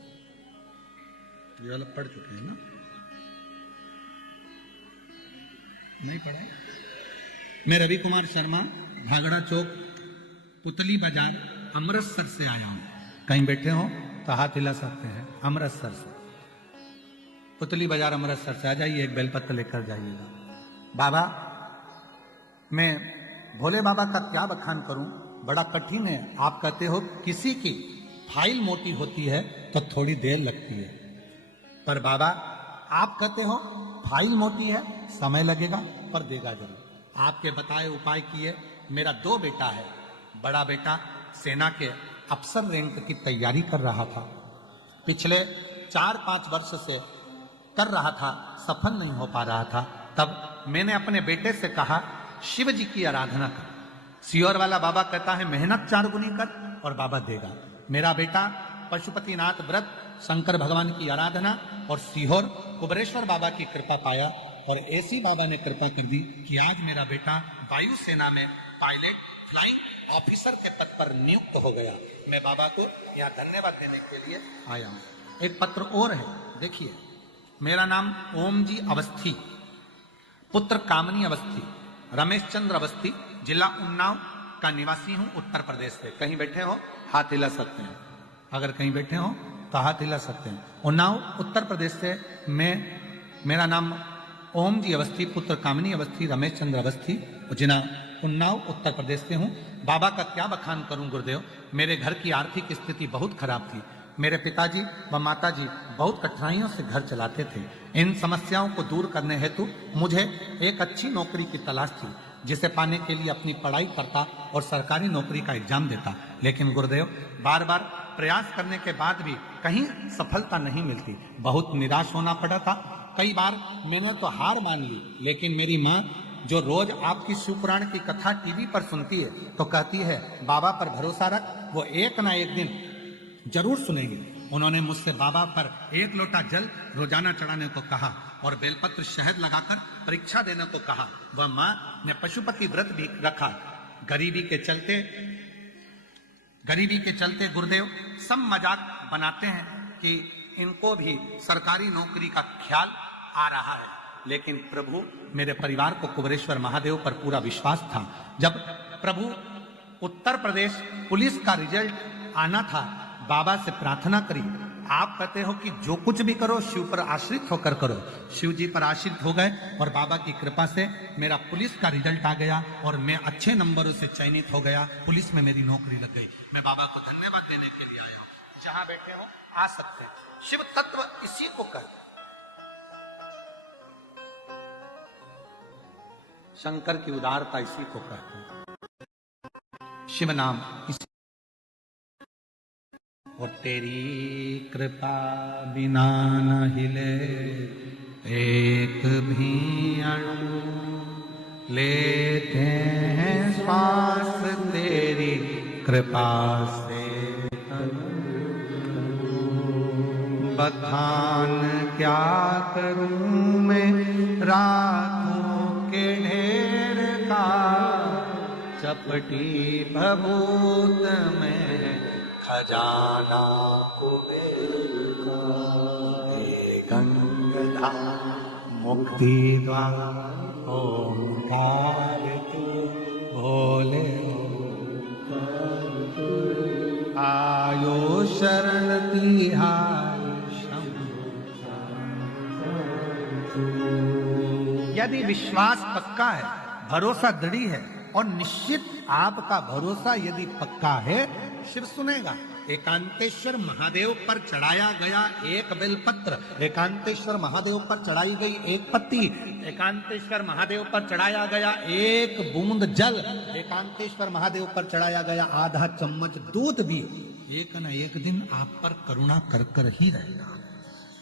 ये वाला पढ़ चुके हैं ना? नहीं पढ़ा? मैं रवि कुमार शर्मा भागड़ा चौक पुतली बाजार अमृतसर से आया हूं। कहीं बैठे हो तो हाथ हिला सकते हैं। अमृतसर से, पुतली बाजार अमृतसर से आ जाइए, एक बेलपत्र लेकर जाइएगा। बाबा मैं भोले बाबा का क्या बखान करूं, बड़ा कठिन है। आप कहते हो किसी की फाइल मोटी होती है तो थोड़ी देर लगती है, पर बाबा आप कहते हो फाइल मोटी है, समय लगेगा पर देगा जरूर। आपके बताए उपाय किए। मेरा 2 बेटा है। बड़ा बेटा सेना के अफसर रैंक की तैयारी कर रहा था, पिछले 4-5 वर्ष से कर रहा था, सफल नहीं हो पा रहा था। तब मैंने अपने बेटे से कहा शिव जी की आराधना कर। सियोर वाला बाबा कहता है मेहनत 4 गुनी कर और बाबा देगा। मेरा बेटा पशुपतिनाथ व्रत, शंकर भगवान की आराधना और सीहोर कुबरेश्वर बाबा की कृपा पाया और ऐसी बाबा ने कृपा कर दी कि आज मेरा बेटा वायुसेना में पायलट फ्लाइंग ऑफिसर के पद पर नियुक्त हो गया। मैं बाबा को यहाँ धन्यवाद देने के लिए आया हूँ। एक पत्र और है, देखिए। मेरा नाम ओम जी अवस्थी, पुत्र कामनी अवस्थी, रमेश चंद्र अवस्थी, जिला उन्नाव का निवासी हूं, उत्तर प्रदेश से। कहीं बैठे हो हाथ हिला सकते हैं, अगर कहीं बैठे हो तो हाथ हिला सकते हैं। उन्नाव उत्तर प्रदेश से मेरा नाम ओम जी अवस्थी, पुत्र कामनी अवस्थी, रमेश चंद्र अवस्थी, जिला उन्नाव उत्तर प्रदेश से हूं। बाबा का क्या बखान करूं गुरुदेव। मेरे घर की आर्थिक स्थिति बहुत खराब थी। मेरे पिताजी व माताजी बहुत कठिनाइयों से घर चलाते थे। इन समस्याओं को दूर करने हेतु मुझे एक अच्छी नौकरी की तलाश थी, जिसे पाने के लिए अपनी पढ़ाई करता और सरकारी नौकरी का एग्जाम देता। लेकिन गुरुदेव बार बार प्रयास करने के बाद भी कहीं सफलता नहीं मिलती। बहुत निराश होना पड़ा था। कई बार मैंने तो हार मान ली, लेकिन मेरी माँ जो रोज आपकी शिवपुराण की कथा टीवी पर सुनती है तो कहती है बाबा पर भरोसा रख, वो एक ना एक दिन जरूर सुनेंगे। उन्होंने मुझसे बाबा पर 1 लोटा जल रोजाना चढ़ाने को कहा और बेलपत्र शहद लगाकर परीक्षा देने को कहा। वह माँ ने पशुपति व्रत भी रखा। गरीबी के चलते गुरुदेव सब मजाक बनाते हैं कि इनको भी सरकारी नौकरी का ख्याल आ रहा है, लेकिन प्रभु मेरे परिवार को कुबरेश्वर महादेव पर पूरा विश्वास था। जब प्रभु उत्तर प्रदेश पुलिस का रिजल्ट आना था, बाबा से प्रार्थना करी। आप कहते हो कि जो कुछ भी करो शिव पर आश्रित होकर करो। शिव जी पर आश्रित हो गए और बाबा की कृपा से मेरा पुलिस का रिजल्ट आ गया और मैं अच्छे नंबरों से चयनित हो गया। पुलिस में मेरी नौकरी लग गई। मैं बाबा को धन्यवाद देने के लिए आया हूँ। जहां बैठे हो आ सकते हैं। शिव तत्व इसी को कर, शंकर की उदारता इसी को कहते हैं। शिव नाम इसी। और तेरी कृपा बिना न हिले एक भी अणु, लेते हैं श्वास तेरी कृपा से बखान क्या करूं मैं रातों के ढेर का, चपटी भभूत में खजाना कुबेर का। हे गंगाधार मुक्ति द्वार ओंकार तू भोले ओंकार तू, आयो शरण तिहार यदि विश्वास पक्का है, भरोसा दृढ़ी है और निश्चित आपका भरोसा यदि पक्का है, शिव सुनेगा। एकांतेश्वर महादेव पर चढ़ाया गया एक बेलपत्र, एकांतेश्वर महादेव पर चढ़ाई गई एक पत्ती, एकांतेश्वर महादेव पर चढ़ाया गया एक बूंद जल, एकांतेश्वर महादेव पर चढ़ाया गया आधा चम्मच दूध भी एक न एक दिन आप पर करुणा कर कर ही रहेगा।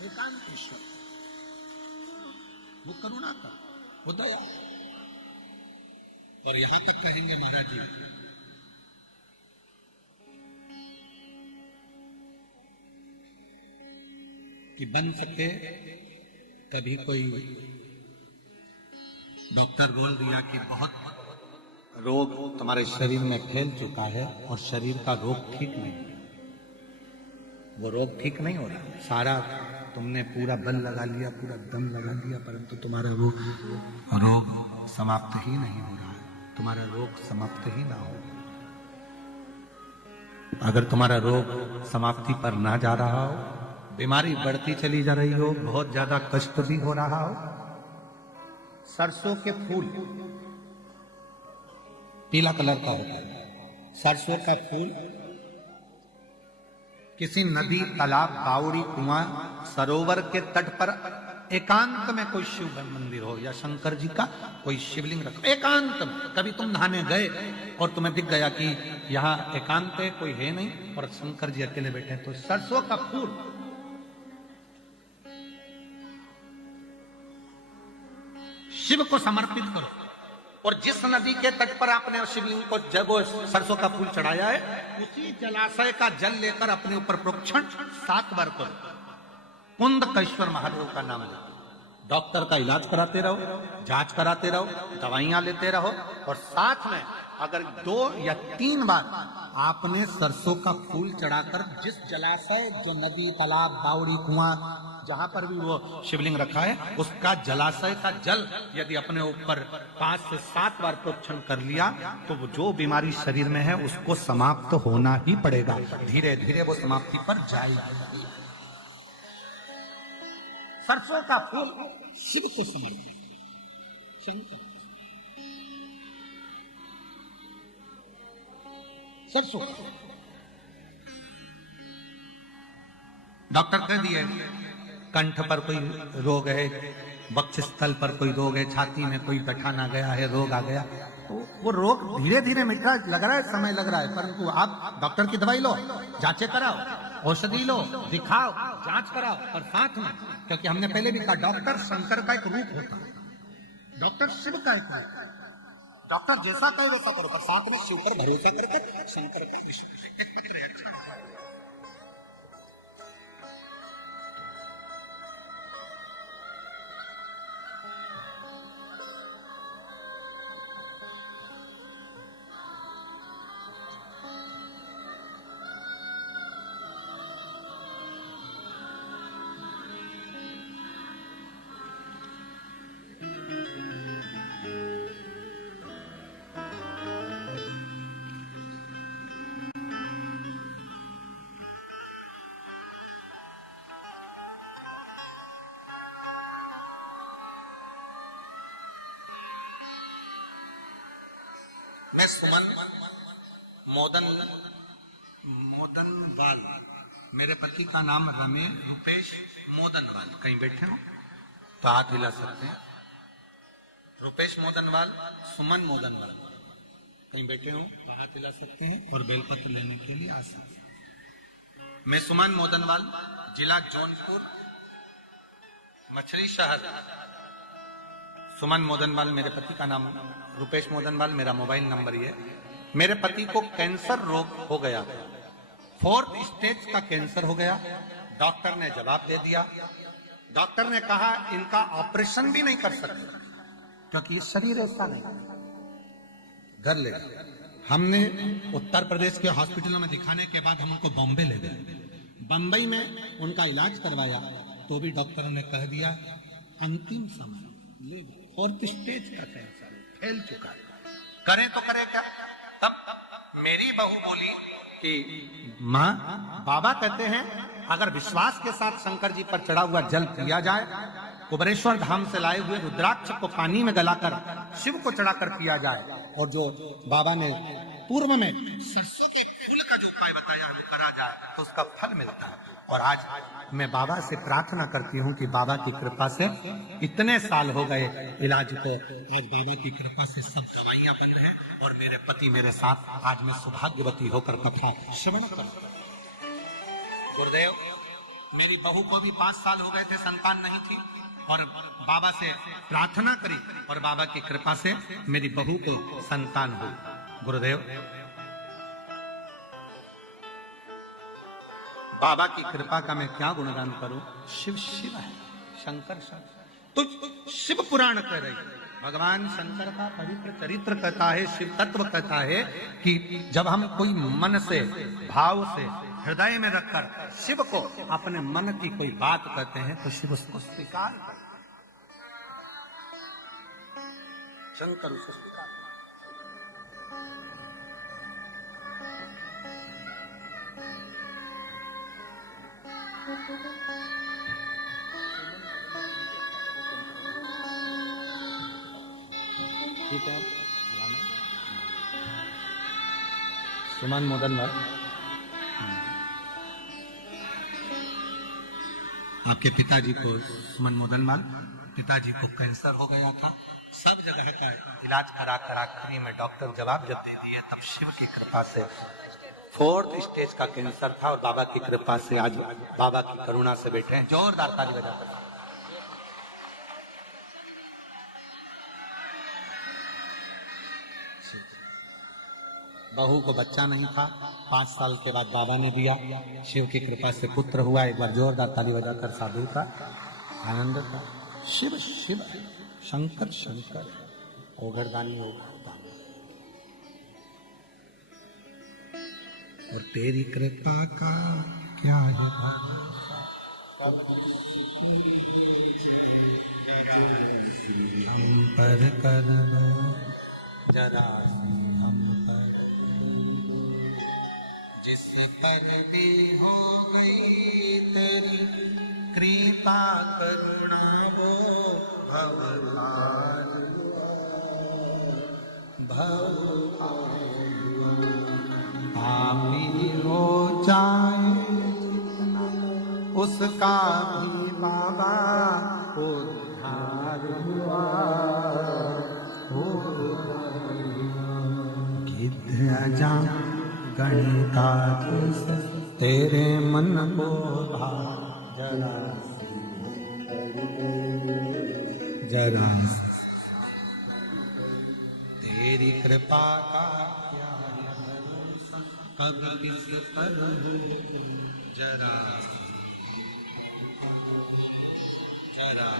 एकांतेश्वर वो करुणा का, वो दया। और यहां तक कहेंगे महाराज जी, कि बन सके कभी कोई डॉक्टर बोल दिया कि बहुत रोग तुम्हारे शरीर में फैल चुका है और शरीर का रोग ठीक नहीं, वो रोग ठीक नहीं हो रहा, सारा तुमने पूरा बल लगा लिया, पूरा दम लगा दिया, परंतु तुम्हारा रोग समाप्त ही नहीं हो रहा, तुम्हारा रोग समाप्त ही ना हो। अगर तुम्हारा रोग समाप्ति पर ना जा रहा हो, बीमारी बढ़ती चली जा रही हो, बहुत ज्यादा कष्ट भी हो रहा हो, सरसों के फूल पीला कलर का होता है, सरसों का फूल किसी नदी, तालाब, बावड़ी, कुआं, सरोवर के तट पर एकांत में कोई शिव मंदिर हो या शंकर जी का कोई शिवलिंग रखो, एकांत में। कभी तुम नहाने गए और तुम्हें दिख गया कि यहाँ एकांत है, कोई है नहीं और शंकर जी अकेले बैठे हैं, तो सरसों का फूल शिव को समर्पित करो। और जिस नदी के तट पर आपने शिवलिंग को जब सरसों का फूल चढ़ाया है, उसी जलाशय का जल लेकर अपने ऊपर प्रोक्षण 7 बार करो। कुंदकेश्वर महादेव का नाम लो, डॉक्टर का इलाज कराते रहो, जांच कराते रहो, दवाइयां लेते रहो, और साथ में अगर 2 या 3 बार आपने सरसों का फूल चढ़ाकर जिस जलाशय, जो नदी, तालाब, बावड़ी, कुआं, जहां पर भी वो शिवलिंग रखा है, उसका जलाशय का जल यदि अपने ऊपर 5 से 7 बार प्रोक्षण कर लिया, तो वो जो बीमारी शरीर में है उसको समाप्त होना ही पड़ेगा, धीरे धीरे वो समाप्ति पर जाएगी। सरसों का फूल शिव को समर्पित, शंकर सरसों। डॉक्टर कह दिए कंठ पर कोई रोग है, वक्षस्थल पर कोई रोग है, छाती में कोई गठाना गया है, रोग आ गया, तो वो रोग धीरे धीरे मिट रहा है, लग रहा है समय लग रहा है, परंतु आप डॉक्टर की दवाई लो, जांचें कराओ, औषधि लो, दिखाओ, जांच कराओ, और साथ में, क्योंकि हमने पहले भी कहा डॉक्टर शंकर का एक रूप होता है, डॉक्टर शिव का एक रूप है। डॉक्टर जैसा कहे वैसा करो, पर साथ में शिव पर भरोसा करके शंकर पर विश्वास। मैं सुमन मोदनवाल, मेरे पति का नाम रुपेश मोदनवाल, कहीं बैठे हो तो हाथ हिला सकते हैं। रुपेश मोदनवाल, सुमन मोदनवाल, कहीं बैठे हो तो हाथ हिला सकते हैं और बेलपत्र लेने के लिए आ सकते हैं। मैं सुमन मोदनवाल, जिला जौनपुर, मछली शहर। सुमन मोदनवाल मेरे पति का नाम, रुपेश मोदनवाल मेरा मोबाइल नंबर ये मेरे पति को कैंसर रोग हो गया, 4th स्टेज का कैंसर हो गया। डॉक्टर ने जवाब दे दिया, डॉक्टर ने कहा इनका ऑपरेशन भी नहीं कर सकते क्योंकि ये शरीर ऐसा नहीं। घर ले गए। हमने उत्तर प्रदेश के हॉस्पिटलों में दिखाने के बाद हम उनको बॉम्बे ले गए। बंबई में उनका इलाज करवाया तो भी डॉक्टरों ने कह दिया अंतिम समय, 4th स्टेज का कैंसर फैल चुका है, करें तो करें क्या। तब मेरी बहू बोली कि माँ, बाबा कहते हैं अगर विश्वास के साथ शंकर जी पर चढ़ा हुआ जल पिया जाए, कुबेरेश्वर धाम से लाए हुए रुद्राक्ष को पानी में गलाकर शिव को चढ़ाकर पिया जाए, और जो बाबा ने पूर्व में सरसों के फूल का जो उपाय बताया है वो करा जाए तो उसका फल मिलता है। और आज मैं बाबा से प्रार्थना करती हूँ कि बाबा की कृपा से इतने साल हो गए इलाज को, आज बाबा की कृपा से सब दवाइयां बंद हैं और मेरे पति मेरे साथ, आज मैं सौभाग्यवती होकर कथा श्रवण करता हूं। गुरुदेव, मेरी बहू को भी 5 साल हो गए थे, संतान नहीं थी, और बाबा से प्रार्थना करी और बाबा की कृपा से मेरी बहू को संतान हुई। गुरुदेव, बाबा की कृपा का मैं क्या गुणगान करूं। शिव शिव है, शंकर शंकर। तो शिव पुराण कह रही, भगवान शंकर का पवित्र चरित्र कहता है, शिव तत्व कहता है कि जब हम कोई मन से, भाव से, हृदय में रखकर शिव को अपने मन की कोई बात कहते हैं तो शिव उसको स्वीकार करते हैं। शंकर उसको स्वीकार। ठीक है, सुमन मोदन लाल, आपके पिताजी को, सुमन मोदन लाल, पिताजी को कैंसर हो गया था। सब जगह का इलाज करा आखिरी में डॉक्टर जवाब जब दे दिए, तब शिव की कृपा से 4th स्टेज का कैंसर था और बाबा की कृपा से आज बाबा की करुणा से बैठे हैं। जोरदार ताली बजाकर। बहू को बच्चा नहीं था, 5 साल के बाद बाबा ने दिया, शिव की कृपा से पुत्र हुआ। एक बार जोरदार ताली बजाकर साधु का आनंद था। शिव शिव, शंकर शंकर, ओघरदानी ओघरदानी। और तेरी कृपा का क्या है हम पर कर दो जरा, हम पर जिससे पर भी हो गई तेरी कृपा करुणा वो भवतार पापी हो जाए उसका भी बाबा उद्धार हुआ। गिद्ध अजा गणिका तेरे मन को भा जरा जरा, तेरी कृपा का क्या कभी किस पर जरा जरा,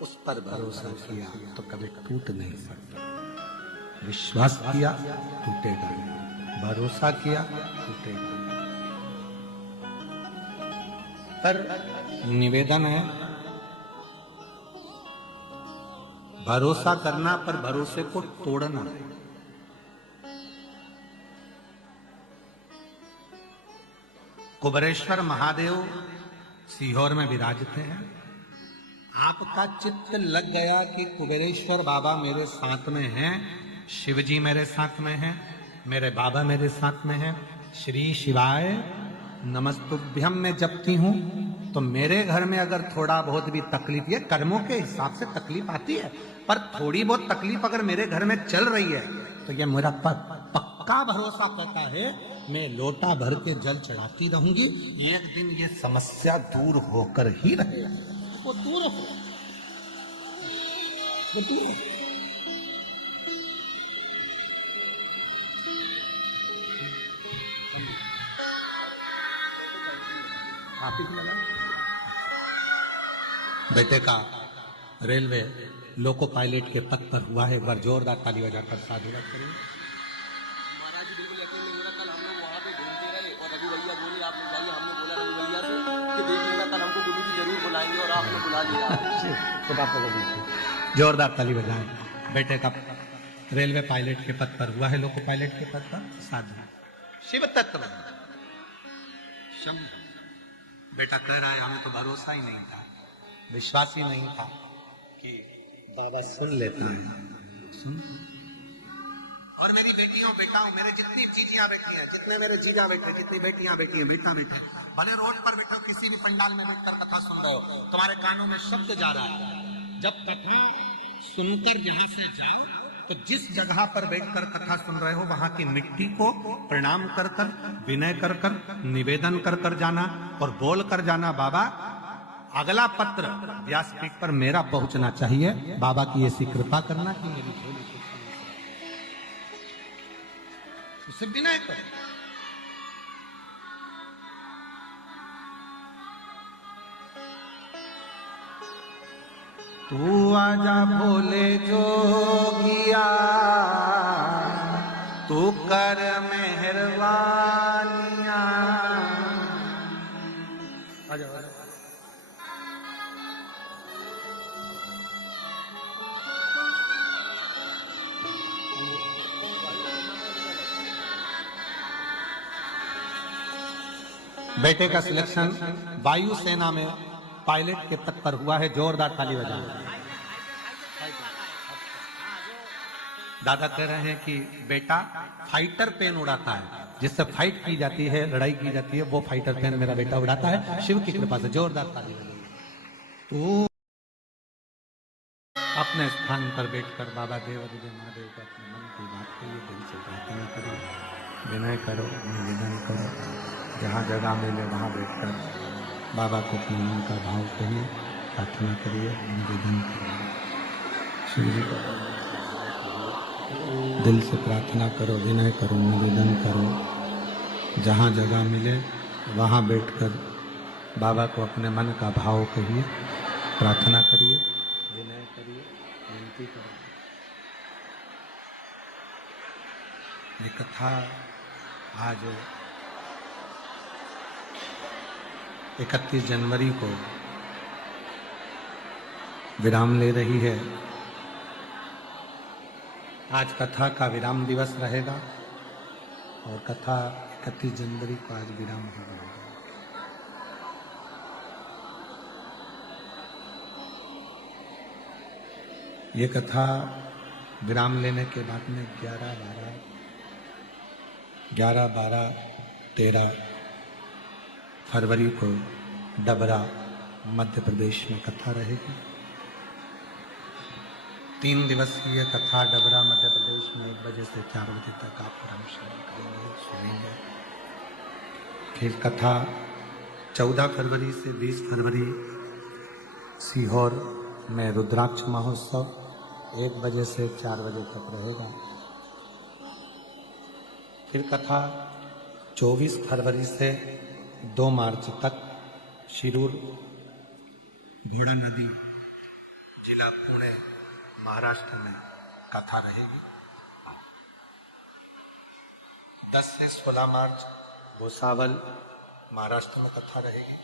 उस पर भरोसा किया तो कभी टूट नहीं सकता। विश्वास किया टूटेगा नहीं, भरोसा किया टूटेगा नहीं। पर निवेदन है, भरोसा करना पर भरोसे को तोड़ना। कुबेरेश्वर महादेव सीहोर में विराजते हैं। आपका चित्त लग गया कि कुबेरेश्वर बाबा मेरे साथ में हैं, शिवजी मेरे साथ में हैं, मेरे बाबा मेरे साथ में हैं। श्री शिवाय नमस्तुभ्यम में जपती हूं तो मेरे घर में अगर थोड़ा बहुत भी तकलीफ, ये कर्मों के हिसाब से तकलीफ आती है, पर थोड़ी बहुत तकलीफ अगर मेरे घर में चल रही है तो ये मेरा पक्का भरोसा कहता है मैं लोटा भर के जल चढ़ाती रहूंगी, एक दिन ये समस्या दूर होकर ही रहेगा। वो दूर हो, आप ही लगा बेटे का रेलवे लोको पायलट के पद पर हुआ है। एक बार जोरदार ताली बजाकर साधुवाद करिए। महाराज जी बिल्कुल यकीन नहीं हो रहा, कल हम लोग वहाँ पे घूमते रहे और रघु भैया बोले आप लोग जाइए, हमने बोला रघु भैया से कि देखिएगा कल हमको गुरु जी जरूर बुलाएंगे और आपने बुला लिया। जोरदार ताली बजाएं। बेटे का रेलवे पायलट के पद पर हुआ है, लोको पायलट के पद पर साधु शिव तत्व शंभु। बेटा कह रहा है हमें तो भरोसा ही नहीं था, विश्वास ही नहीं था कि बाबा सुन लेता है। सुन। और मेरी बेटियों बेटाओं, मेरे जितनी चीजियां बैठी हैं, जितने मेरे जीजा बैठे, जितनी बेटियां बैठी हैं, बेटा बैठे, भले रोड पर बैठो, किसी भी पंडाल में बैठकर कथा सुन रहे हो, तुम्हारे कानों में शब्द जा रहा है। जब कथा सुनकर यहां से जाओ तो जिस जगह पर बैठकर कथा सुन रहे हो वहां की मिट्टी को प्रणाम कर कर, विनय कर कर, निवेदन कर कर जाना और बोल कर जाना, बाबा अगला पत्र व्यासपीठ पर मेरा पहुंचना चाहिए, बाबा की ऐसी कृपा करना कि मेरी झोली उसे विनय करो। तू आजा भोले जोगिया, तू कर मेहरबानिया। आजा आजा। बेटे का सिलेक्शन वायुसेना में पायलट के पद पर हुआ है। जोरदार ताली बजाएं। दादा कह रहे हैं कि बेटा फाइटर पेन उड़ाता है, जिससे फाइट की जाती है, लड़ाई की जाती है, वो फाइटर पेन मेरा बेटा उड़ाता है शिव की कृपा से। जोरदार ताली बजाएं। तो अपने स्थान पर बैठकर बाबा देव महादेव को अपने मन की बात करिए, दिल से प्रार्थना करिए, विनय करो, निवेदन करो। जहाँ जगह मिले वहाँ बैठकर बाबा को अपने मन का भाव करिए, प्रार्थना करिए, निवेदन करिए। शिव जी को दिल से प्रार्थना करो, विनय करो, निवेदन करो। जहाँ जगह मिले वहाँ बैठकर बाबा को अपने मन का भाव कहिए, प्रार्थना करिए, विनय करिए, विनती करो। ये कथा आज 31 जनवरी को विराम ले रही है। आज कथा का विराम दिवस रहेगा और कथा 31 जनवरी को आज विराम हो जाएगा। ये कथा विराम लेने के बाद में 11, 12, 13 फरवरी को डबरा मध्य प्रदेश में कथा रहेगी। 3 दिवसीय कथा डबरा मध्य प्रदेश में 1 बजे से 4 बजे तक आप श्रवण करेंगे, सुनेंगे। फिर कथा 14 फरवरी से 20 फरवरी सीहोर में रुद्राक्ष महोत्सव 1 बजे से 4 बजे तक रहेगा। फिर कथा 24 फरवरी से 2 मार्च तक शिरूर घोड़ा नदी जिला पुणे महाराष्ट्र में कथा रहेगी। 10 से 16 मार्च भुसावल महाराष्ट्र में कथा रहेगी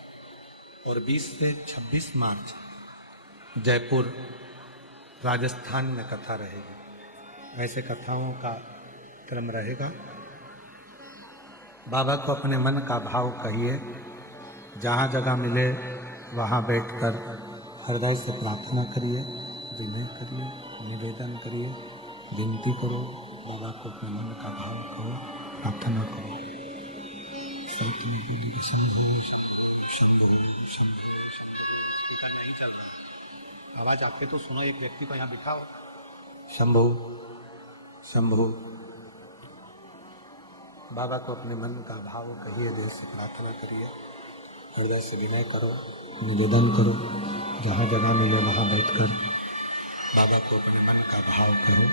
और 20 से 26 मार्च जयपुर राजस्थान में कथा रहेगी। ऐसे कथाओं का क्रम रहेगा। बाबा को अपने मन का भाव कहिए, जहाँ जगह मिले वहाँ बैठकर हृदय से प्रार्थना करिए, विनय करिए, निवेदन करिए, विनती करो। बाबा को अपने मन का भाव करो, प्रार्थना करो। नहीं चल रहा, आवाज आपके तो सुनो। एक व्यक्ति को यहाँ बिठाओ। शंभु शंभु। बाबा को अपने मन का भाव कहिए, दिल से प्रार्थना करिए, हृदय से विनय करो, निवेदन करो। जहाँ जगह मिले वहाँ बैठकर बाबा को अपने मन का भाव करो,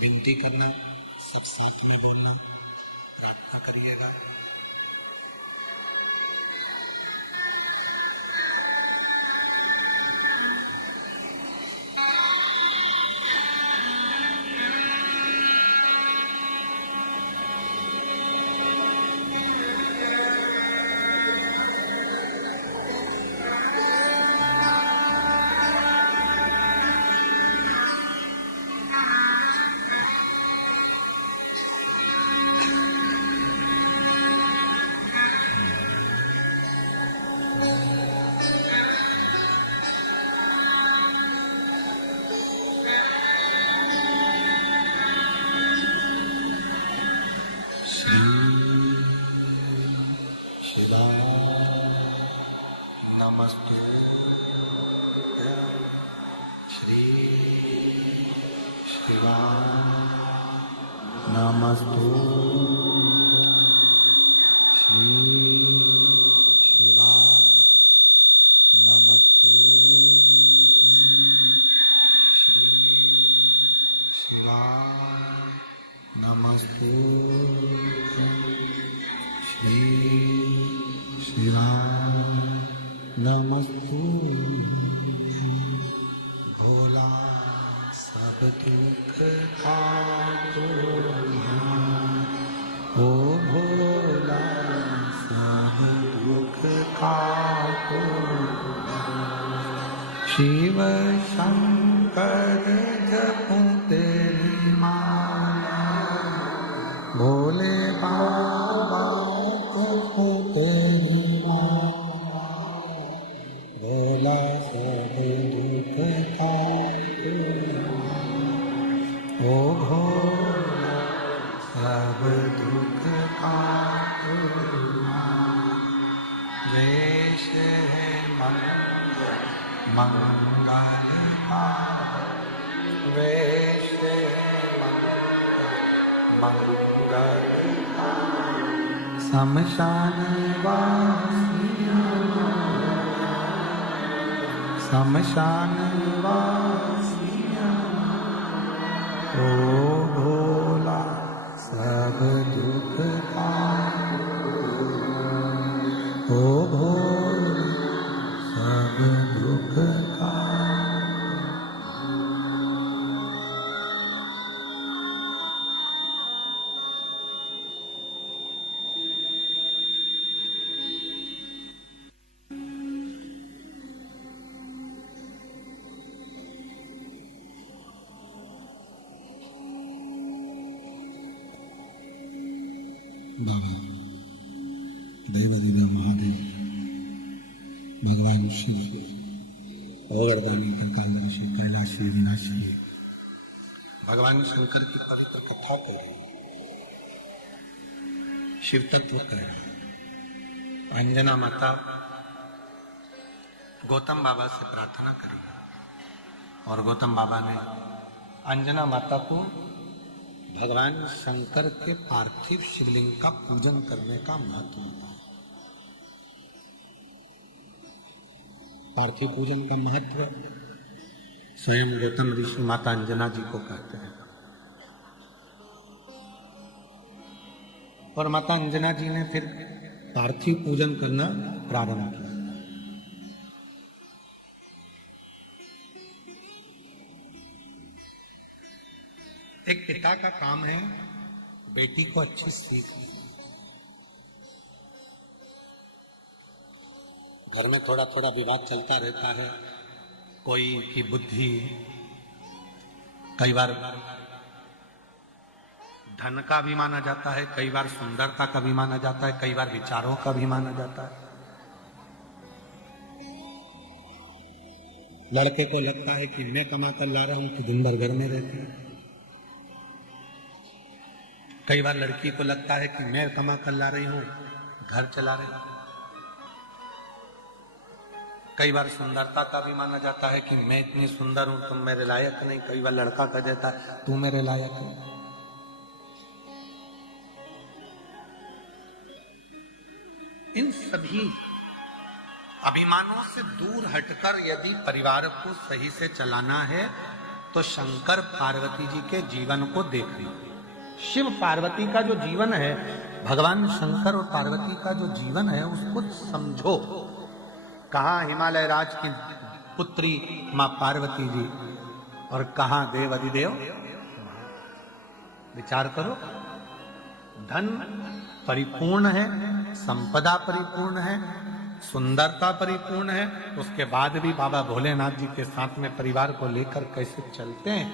विनती करना, सब साथ में बोलना, प्रार्थना करिएगा। नमस्ते श्री शिवाय, नमस्ते श्री शिवाय, नमस्ते श्री शिवाय, नमस्ते श्री शिवाय, नमस्ते। भोला सब दुख काटो, ओ भोला सब दुख काटो, शिव शंकर जपते माला, भोले बाबा जपते माला, भोला सब दुख काटो, ओ भोला सब दुख काटो, वेश है मंगल का, वेश है मंगल का, शमशान वासिया, शमशान वासिया, ओ भोला सब दुख काटो, ओ भोला सब दुख काटो। बाबा देवादिदेव महादेव भगवान शिव ओगरदानी कालदर्शी कैलाशी विनाशी भगवान शंकर की पवित्र कथा कर रहे हैं, शिव तत्व कह रहे हैं। अंजना माता गौतम बाबा से प्रार्थना करी और गौतम बाबा ने अंजना माता को भगवान शंकर के पार्थिव शिवलिंग का पूजन करने का महत्व बताया। पार्थिव पूजन का महत्व स्वयं गौतम ऋषि माता अंजना जी को कहते हैं और माता अंजना जी ने फिर पार्थिव पूजन करना प्रारंभ किया। एक पिता का काम है बेटी को अच्छी सीख देना। घर में थोड़ा थोड़ा विवाद चलता रहता है, कोई की बुद्धि कई बार धन का भी माना जाता है, कई बार सुंदरता का भी माना जाता है, कई बार विचारों का भी माना जाता है। लड़के को लगता है कि मैं कमा कर ला रहा हूं कि दिन भर घर में रहती है। कई बार लड़की को लगता है कि मैं कमा कर ला रही हूं, घर चला रही हूं। कई बार सुंदरता का भी माना जाता है कि मैं इतनी सुंदर हूं, तुम मेरे लायक नहीं। कई बार लड़का कह देता है तू मेरे लायक है। इन सभी अभिमानों से दूर हटकर यदि परिवार को सही से चलाना है तो शंकर पार्वती जी के जीवन को देखिए। शिव पार्वती का जो जीवन है, भगवान शंकर और पार्वती का जो जीवन है उसको समझो। कहाँ हिमालय राज की पुत्री मां पार्वती जी और कहाँ देव अधिदेव। विचार करो, धन परिपूर्ण है, संपदा परिपूर्ण है, सुंदरता परिपूर्ण है, उसके बाद भी बाबा भोलेनाथ जी के साथ में परिवार को लेकर कैसे चलते हैं,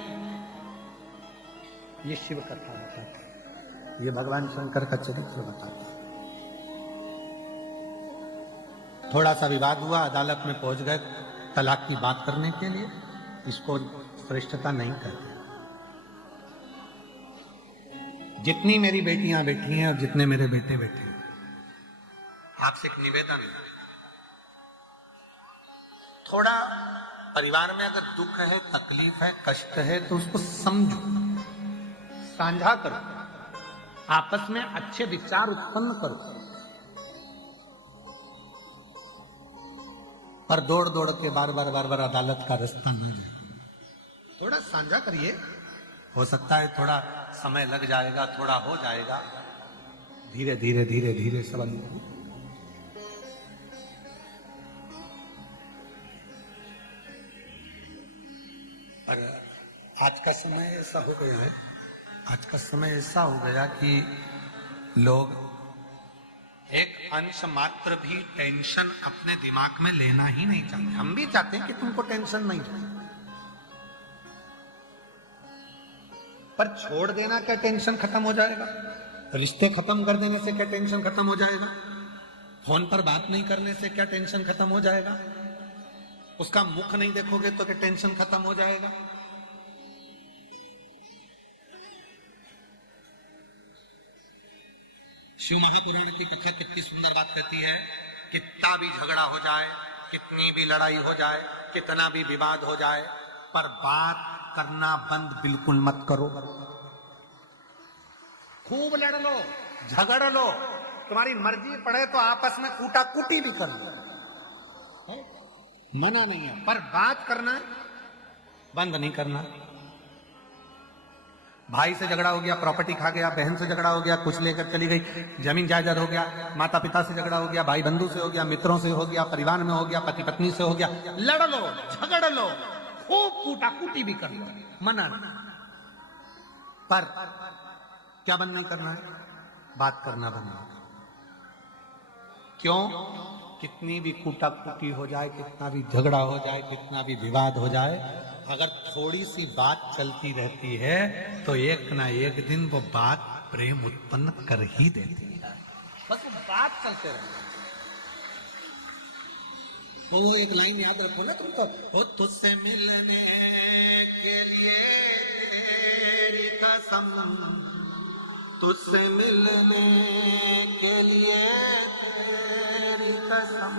ये शिव कथा बताते हैं, ये भगवान शंकर का चरित्र बताते हैं। थोड़ा सा विवाद हुआ, अदालत में पहुंच गए तलाक की बात करने के लिए, इसको श्रेष्ठता नहीं कहते। जितनी मेरी बेटियां बैठी हैं और जितने मेरे बेटे बैठे हैं, आपसे एक निवेदन है, थोड़ा परिवार में अगर दुख है, तकलीफ है, कष्ट है तो उसको समझो, साझा करो, आपस में अच्छे विचार उत्पन्न करो, पर दौड़ दौड़ के बार बार अदालत का रास्ता न जाए। थोड़ा साझा करिए, हो सकता है थोड़ा समय लग जाएगा, थोड़ा हो जाएगा, धीरे धीरे धीरे धीरे सब। पर आज का समय ऐसा हो गया है, आज का समय ऐसा हो गया कि लोग एक अंश मात्र भी टेंशन अपने दिमाग में लेना ही नहीं चाहते। हम भी चाहते हैं कि तुमको टेंशन नहीं हो, पर छोड़ देना क्या टेंशन खत्म हो जाएगा? रिश्ते खत्म कर देने से क्या टेंशन खत्म हो जाएगा? फोन पर बात नहीं करने से क्या टेंशन खत्म हो जाएगा? उसका मुख नहीं देखोगे तो क्या टेंशन खत्म हो जाएगा? शिव महापुराण की कथा कितनी सुंदर बात कहती है, कितना भी झगड़ा हो जाए, कितनी भी लड़ाई हो जाए, कितना भी विवाद हो जाए, पर बात करना बंद बिल्कुल मत करो। खूब लड़ लो, झगड़ लो, तुम्हारी मर्जी पड़े तो आपस में कूटा कूटी भी कर लो, मना नहीं है, पर बात करना बंद नहीं करना। भाई से झगड़ा हो गया, प्रॉपर्टी खा गया, बहन से झगड़ा हो गया, कुछ लेकर चली गई, जमीन जायदाद हो गया, माता पिता से झगड़ा हो गया, भाई बंधु से हो गया, मित्रों से हो गया, परिवार में हो गया, पति पत्नी से हो गया, लड़ लो, झगड़ लो, खूब कूटा कूटी भी कर लो, मना। पर क्या बंद नहीं करना है? बात करना बंद नहीं करना। क्यों? कितनी भी कूटा कूटी हो जाए, कितना भी झगड़ा हो जाए, कितना भी विवाद हो जाए, अगर थोड़ी सी बात चलती रहती है तो एक ना एक दिन वो बात प्रेम उत्पन्न कर ही देती है। बस वो बात चलते रहे। वो एक लाइन याद रखो ना तुमको, वो तुझसे मिलने के लिए तेरी कसम, तुझसे मिलने के लिए तेरी कसम,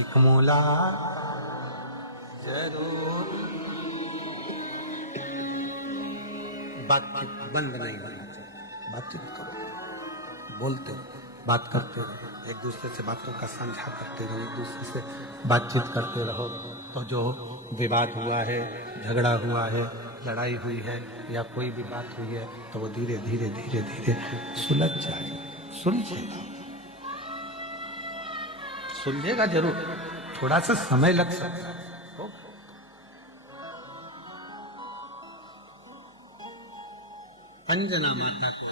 एक मुलाकात जरूर। बातचीत बंद नहीं होनी चाहिए, बातचीत करो, बोलते रहो, बात करते रहो, एक दूसरे से बातों का साझा करते रहो, एक दूसरे से बातचीत करते रहो, तो जो विवाद हुआ है, झगड़ा हुआ है, लड़ाई हुई है या कोई भी बात हुई है तो वो धीरे धीरे धीरे धीरे सुलझ जाएगा, सुलझेगा, सुलझेगा जरूर, थोड़ा सा समय लग सकता है। अंजना माता को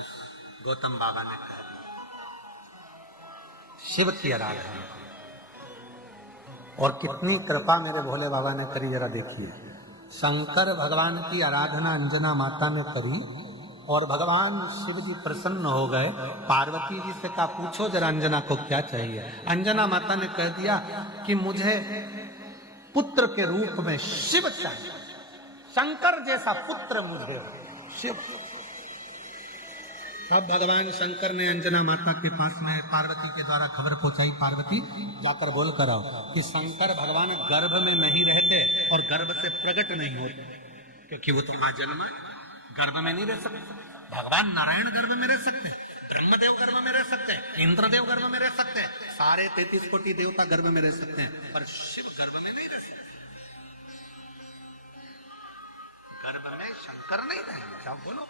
गौतम बाबा ने कहा, शिव की आराधना, और कितनी कृपा मेरे भोले बाबा ने करी, जरा देखिए। शंकर भगवान की आराधना अंजना माता ने करी और भगवान शिव जी प्रसन्न हो गए। पार्वती जी से कहा, पूछो जरा अंजना को क्या चाहिए। अंजना माता ने कह दिया कि मुझे पुत्र के रूप में शिव चाहिए, शंकर जैसा पुत्र मुझे शिव। अब भगवान शंकर ने अंजना माता के पास में पार्वती के द्वारा खबर पहुंचाई, पार्वती जाकर बोल कर आओ कि शंकर भगवान गर्भ में नहीं रहते और गर्भ से प्रकट नहीं होते, क्योंकि वो तो मां जन्म गर्भ में नहीं रह सकते। भगवान नारायण गर्भ में रह सकते, ब्रह्मदेव गर्भ में रह सकते, इंद्रदेव गर्भ में रह सकते, सारे 33 कोटि देवता गर्भ में रह सकते हैं, पर शिव गर्भ में नहीं रह सकते। गर्भ में शंकर नहीं रहेंगे। क्या बोलो?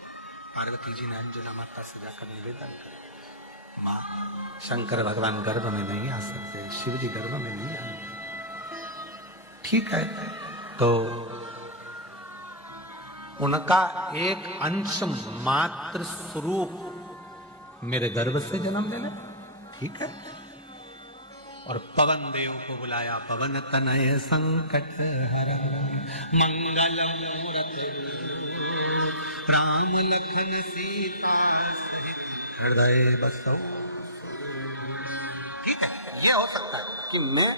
पार्वती जी ने अंजुना माता से जाकर निवेदन कर, मां शंकर भगवान गर्भ में नहीं आ सकते, शिव जी गर्भ में नहीं आएंगे। ठीक है, तो उनका एक अंश मात्र स्वरूप मेरे गर्भ से जन्म ले ले, ठीक है। और पवन देव को बुलाया, पवन तनय संकट हरण मंगल मूरत राम लखन सीता सहित हृदय बसो। ठीक है, ये हो सकता है कि मैं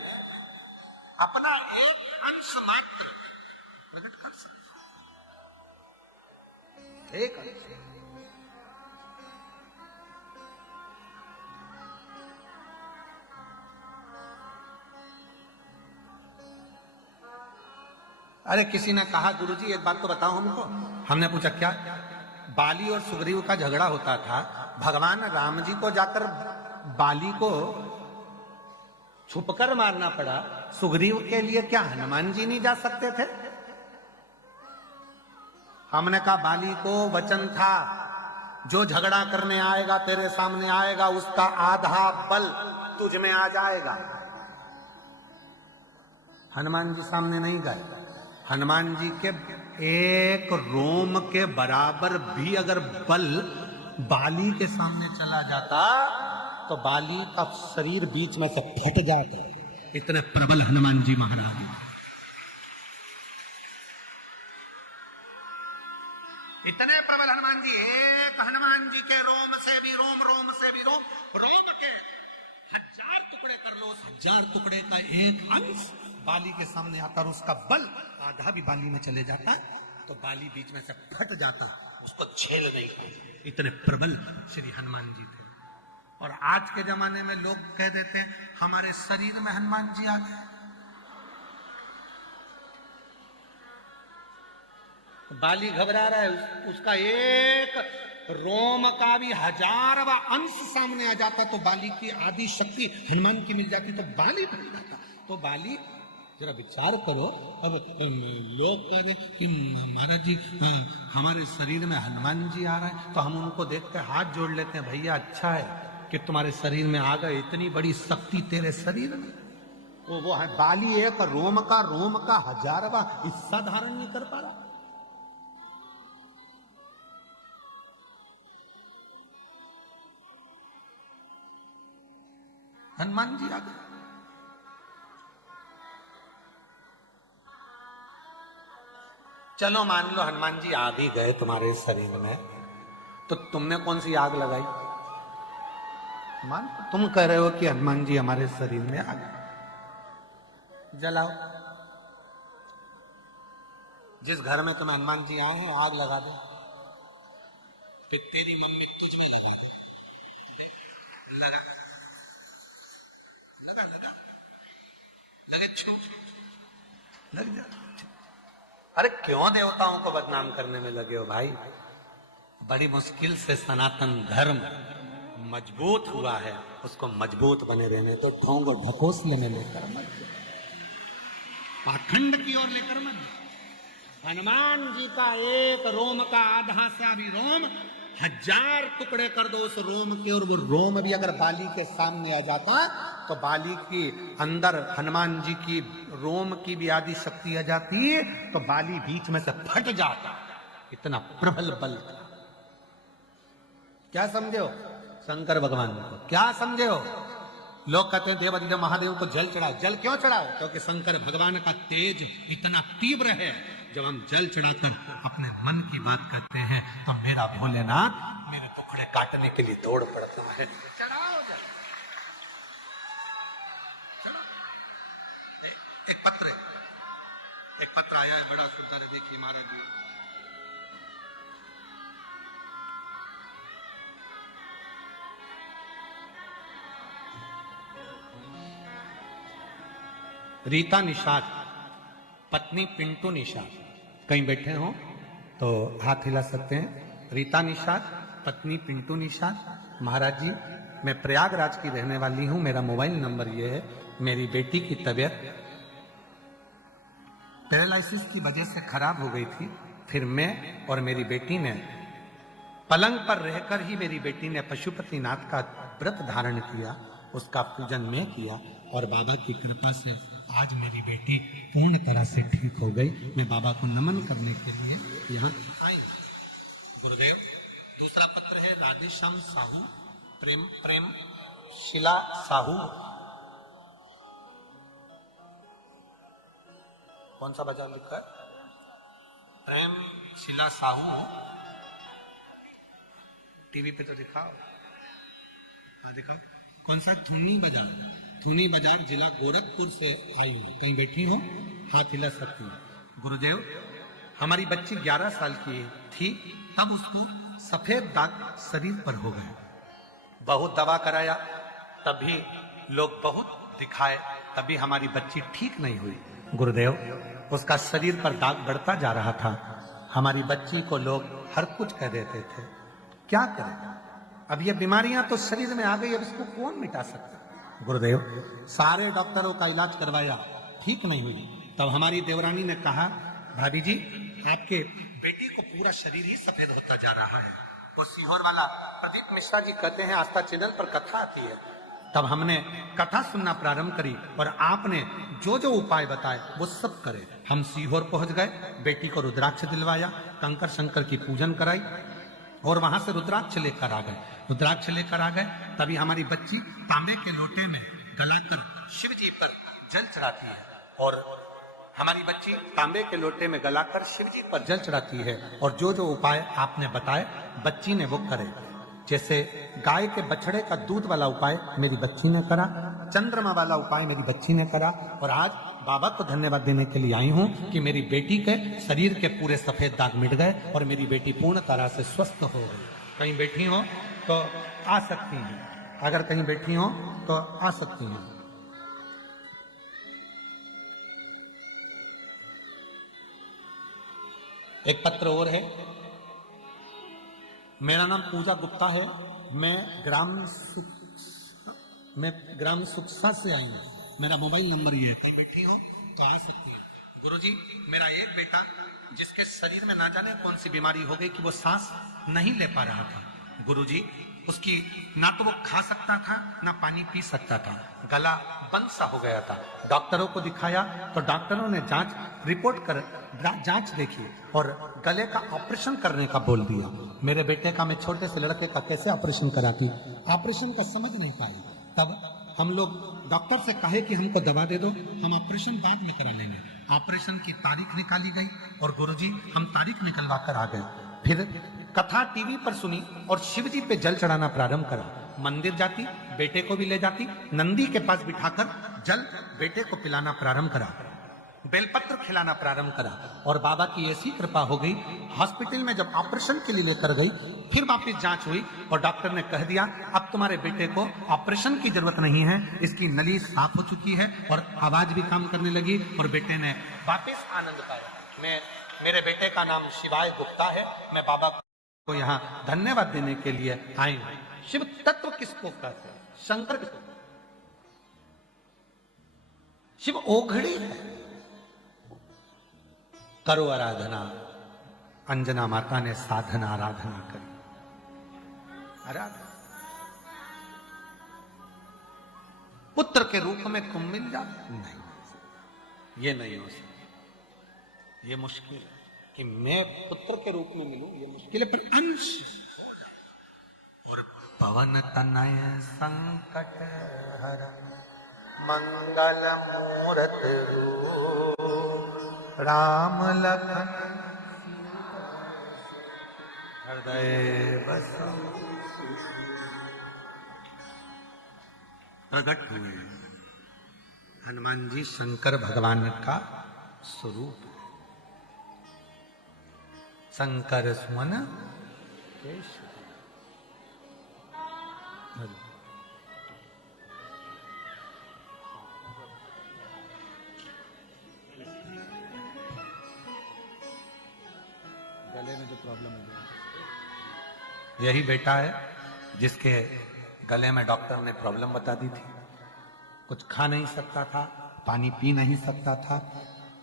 अपना एक अंश मात्र प्रकट कर सकता हूं, एक अंश। अरे किसी ने कहा, गुरुजी एक बात तो बताओ हमको। हमने पूछा क्या? बाली और सुग्रीव का झगड़ा होता था, भगवान राम जी को जाकर बाली को छुपकर मारना पड़ा, सुग्रीव के लिए क्या हनुमान जी नहीं जा सकते थे? हमने कहा बाली को वचन था, जो झगड़ा करने आएगा तेरे सामने आएगा, उसका आधा बल तुझ में आ जाएगा। हनुमान जी सामने नहीं गए। हनुमान जी के एक रोम के बराबर भी अगर बल बाली के सामने चला जाता तो बाली का शरीर बीच में से फट जाता। इतने प्रबल हनुमान जी महाराज। इतने प्रबल हनुमान जी। एक हनुमान जी के रोम से भी रोम, रोम से भी रोम, रोम के 1000 टुकड़े कर लो, उस 1000 टुकड़े का एक अंश बाली के सामने आता और उसका बल आधा भी बाली में चले जाता तो बाली बीच में से फट जाता, उसको झेल नहीं पाता। इतने प्रबल श्री हनुमान जी थे। और आज के जमाने में लोग कह देते हैं हमारे शरीर में हनुमान जी आ गए। बाली घबरा रहा है, उसका एक रोम का भी 1000वां अंश सामने आ जाता तो बाली की आधी शक्ति हनुमान की मिल जाती तो बाली बन जाता। तो बाली, जरा विचार करो। अब लोग कह रहे कि महाराज जी हमारे शरीर में हनुमान जी आ रहा है, तो हम उनको देखकर हाथ जोड़ लेते हैं, भैया अच्छा है कि तुम्हारे शरीर में आ गए, इतनी बड़ी शक्ति तेरे शरीर में। वो है बाली एक रोम का 1000वां हिस्सा धारण नहीं कर पा रहा। हनुमान जी आ गए। चलो मान लो हनुमान जी आ भी गए तुम्हारे शरीर में, तो तुमने कौन सी आग लगाई? मान तुम कह रहे हो कि हनुमान जी हमारे शरीर में आ गए, जलाओ। जिस घर में तुम्हें हनुमान जी आए हैं आग लगा दे, फिर तेरी मम्मी तुझ में लगा दे, लगा लगा लगा लगे, छू लग जा। अरे क्यों देवताओं को बदनाम करने में लगे हो भाई? बड़ी मुश्किल से सनातन धर्म मजबूत हुआ है, उसको मजबूत बने रहने तो ढोंग और ढकोसले में लेकर मत, पाखंड की ओर लेकर मत। हनुमान जी का एक रोम का आधा सा भी रोम 1000 टुकड़े कर दो उस रोम के, और वो रोम भी अगर बाली के सामने आ जाता तो बाली की अंदर हनुमान जी की रोम की भी आदि शक्ति आ जाती तो बाली बीच में से फट जाता। इतना प्रबल बल था। क्या समझे हो शंकर भगवान को? क्या समझे हो? लोग कहते हैं देवादिदेव महादेव को जल चढ़ाओ। जल क्यों चढ़ाओ? क्योंकि शंकर भगवान का तेज इतना तीव्र है, जब हम जल चढ़ाकर अपने मन की बात करते हैं तो मेरा भोलेनाथ मेरे टुकड़े काटने के लिए दौड़ पड़ता है। चढ़ाओ जल, चढ़ाओ। एक पत्र आया है, बड़ा सुंदर है, देखिए महाराज जी। रीता निषाद, पत्नी पिंटू निषाद, कहीं बैठे हो तो हाथ हिला सकते हैं। रीता निषाद, पत्नी पिंटू निषाद। महाराज जी मैं प्रयागराज की रहने वाली हूं, मेरा मोबाइल नंबर ये है। मेरी बेटी की तबीयत पैरालिसिस की वजह से खराब हो गई थी। फिर मैं और मेरी बेटी ने पलंग पर रहकर ही मेरी बेटी ने पशुपतिनाथ का व्रत धारण किया, उसका पूजन मैं किया और बाबा की कृपा से आज मेरी बेटी पूर्ण तरह से ठीक हो गई। मैं बाबा को नमन करने के लिए यहाँ आई। गुरुदेव, दूसरा पत्र है राधेश्याम साहू, प्रेम शिला साहू। कौन सा बाजार लिखा है? प्रेम शिला साहू। टीवी पे तो दिखाओ। हाँ दिखाओ। कौन सा? थुनी बाजार। थुनी बाजार, जिला गोरखपुर से आई हूँ। कहीं बैठी हूँ, हाथ हिला सकती हूँ। गुरुदेव, हमारी बच्ची 11 साल की थी, तब उसको सफेद दाग शरीर पर हो गए। बहुत दवा कराया, तभी लोग बहुत दिखाए, तभी हमारी बच्ची ठीक नहीं हुई। गुरुदेव, उसका शरीर पर दाग बढ़ता जा रहा था। हमारी बच्ची को लोग हर कुछ कह देते थे। क्या करें? अब ये बीमारियां तो शरीर में आ गई, अब इसको कौन मिटा सकता? गुरुदेव, सारे डॉक्टरों का इलाज करवाया, ठीक नहीं हुई। तब हमारी देवरानी ने कहा, भाभी जी, आपके बेटी को पूरा शरीर ही सफेद होता जा रहा है। वो सीहोर वाला प्रदीप मिश्रा जी कहते हैं, आस्था चैनल पर कथा आती है। तब हमने कथा सुनना प्रारंभ करी और आपने जो जो उपाय बताए वो सब करे। हम सीहोर पहुंच गए, बेटी को रुद्राक्ष दिलवाया, कंकर शंकर की पूजन कराई और वहां से रुद्राक्ष लेकर आ गए। रुद्राक्ष लेकर आ गए, तभी हमारी बच्ची तांबे के लोटे में गलाकर शिव जी पर जल चढ़ाती है। और हमारी बच्ची तांबे के लोटे में गलाकर शिव जी पर जल चढ़ाती है और जो जो उपाय आपने बताए बच्ची ने वो करे। जैसे गाय के बछड़े का दूध वाला उपाय मेरी बच्ची ने करा, चंद्रमा वाला उपाय मेरी बच्ची ने करा। और आज बाबा को धन्यवाद देने के लिए आई हूं कि मेरी बेटी के शरीर के पूरे सफेद दाग मिट गए और मेरी बेटी पूर्ण तरह से स्वस्थ हो गई। कहीं बैठी हो तो आ सकती हैं, अगर कहीं बैठी हो तो आ सकती हैं। एक पत्र और है। मेरा नाम पूजा गुप्ता है, मैं ग्राम सुखसा से आई हूँ। मेरा मोबाइल नंबर ये है, कहीं बैठी हो तो आ सकते हैं। गुरुजी, मेरा एक बेटा जिसके शरीर में ना जाने कौन सी बीमारी हो गई कि वो सांस नहीं ले पा रहा था। गुरुजी, उसकी ना तो वो खा सकता था ना पानी पी सकता था, गला बंद सा हो गया था। डॉक्टरों को दिखाया तो डॉक्टरों ने जांच देखी और गले का ऑपरेशन करने का बोल दिया। मेरे बेटे का, मैं छोटे से लड़के का कैसे ऑपरेशन कराती? ऑपरेशन का समझ नहीं पाई। तब हम लोग डॉक्टर से कहे कि हमको दवा दे दो, हम ऑपरेशन बाद में करा लेंगे। ऑपरेशन की तारीख निकाली गई और गुरुजी हम तारीख निकलवा कर आ गए। फिर कथा टीवी पर सुनी और शिव जी पे जल चढ़ाना प्रारंभ करा। मंदिर जाती, बेटे को भी ले जाती, नंदी के पास बिठाकर जल बेटे को पिलाना प्रारंभ करा, बेलपत्र खिलाना प्रारंभ करा। और बाबा की ऐसी कृपा हो गई, हॉस्पिटल में जब ऑपरेशन के लिए लेकर गई, फिर वापस जांच हुई और डॉक्टर ने कह दिया, अब तुम्हारे बेटे को ऑपरेशन की जरूरत नहीं है, इसकी नली साफ हो चुकी है और आवाज भी काम करने लगी और बेटे ने वापस आनंद पाया। मेरे बेटे का नाम शिवाय गुप्ता है। मैं बाबा को यहाँ धन्यवाद देने के लिए आई हूँ। शिव तत्व किसको कहते हैं? शंकर किसको? शिव ओघड़ी है। करो आराधना, अंजना माता ने साधना आराधना करी। आराधना पुत्र के रूप में तुम मिल जा, नहीं, ये नहीं हो सकता, ये मुश्किल है कि मैं पुत्र के रूप में मिलूं, ये मुश्किल है, पर अंश और पवन तनय संकट हरण मंगल मूरत रूप राम लखन हृदय बसु प्रकट हुए। हनुमान जी शंकर भगवान का स्वरूप, शंकर सुमन केशव। गले में जो प्रॉब्लम है, यही बेटा है जिसके गले में डॉक्टर ने प्रॉब्लम बता दी थी, कुछ खा नहीं सकता था, पानी पी नहीं सकता था,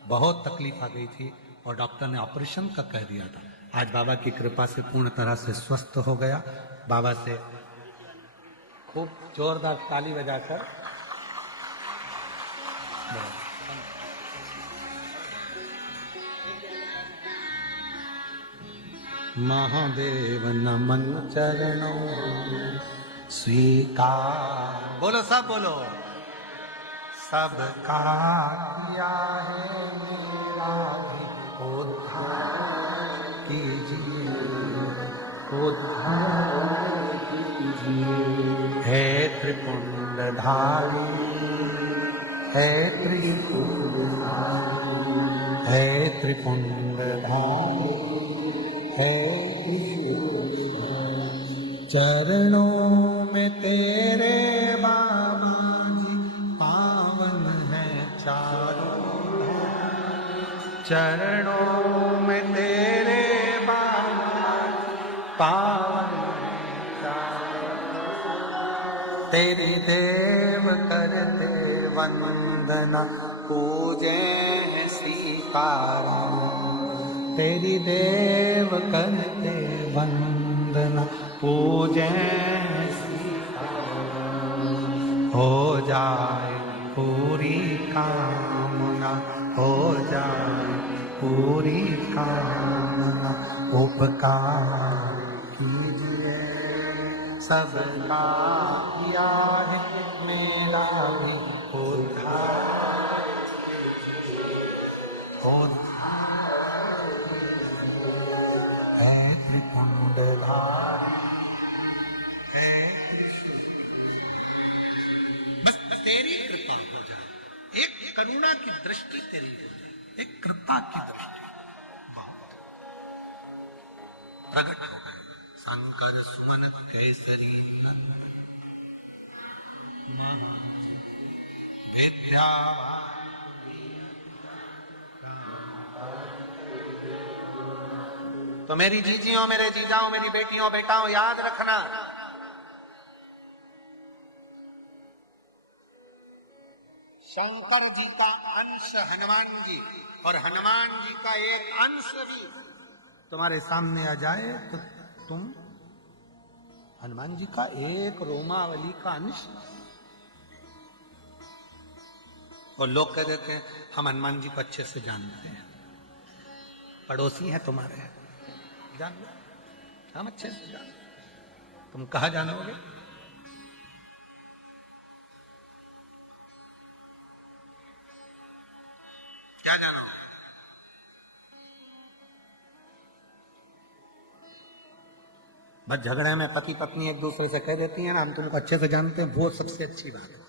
बहुत तकलीफ आ गई थी और डॉक्टर ने ऑपरेशन का कह दिया था। आज बाबा की कृपा से पूर्ण तरह से स्वस्थ हो गया। बाबा से खूब जोरदार ताली बजाकर महादेव नमन चरणों स्वीकार। बोलो सब बोलो। सबका किया है मेरा भी उद्धार कीजिए, उद्धार कीजिए। है त्रिपुंडधारी, है त्रिपुंडधारी, है त्रिपुंडधारी, है चरणों में तेरे बाबा जी पावन है चारों धाम। चरणों में तेरे बाबा जी पावन है चारों धाम। तेरी देव करते वंदना पूजे हैं सीतारा। तेरी देव करते वंदना पूजे सीतारा। हो जाए पूरी कामना, हो जाए पूरी कामना। उपकार कीजिए सबका किया है मेरा भी उद्धार, है त्रिपुंडधारी, है बस तेरी कृपा हो जाए। एक करुणा की दृष्टि तेरी, एक कृपा की दृष्टि बहुत प्रकट हो गई। शंकर सुमन केसरी नंद विद्या। तो मेरी जीजियों, मेरे जीजाओं, मेरी बेटियों बेटाओं, याद रखना, शंकर जी का अंश हनुमान जी और हनुमान जी का एक अंश भी तुम्हारे सामने आ जाए तो तुम हनुमान जी का एक रोमावली का अंश। और लोग कह देते हैं हम हनुमान जी को अच्छे से जानते हैं, पड़ोसी हैं तुम्हारे, जान लो, हम अच्छे से जान। तुम कहा जानोगे? क्या जानो? बस झगड़े में पति पत्नी एक दूसरे से कह देती है ना हम तुमको अच्छे से जानते हैं, वो सबसे अच्छी बात है।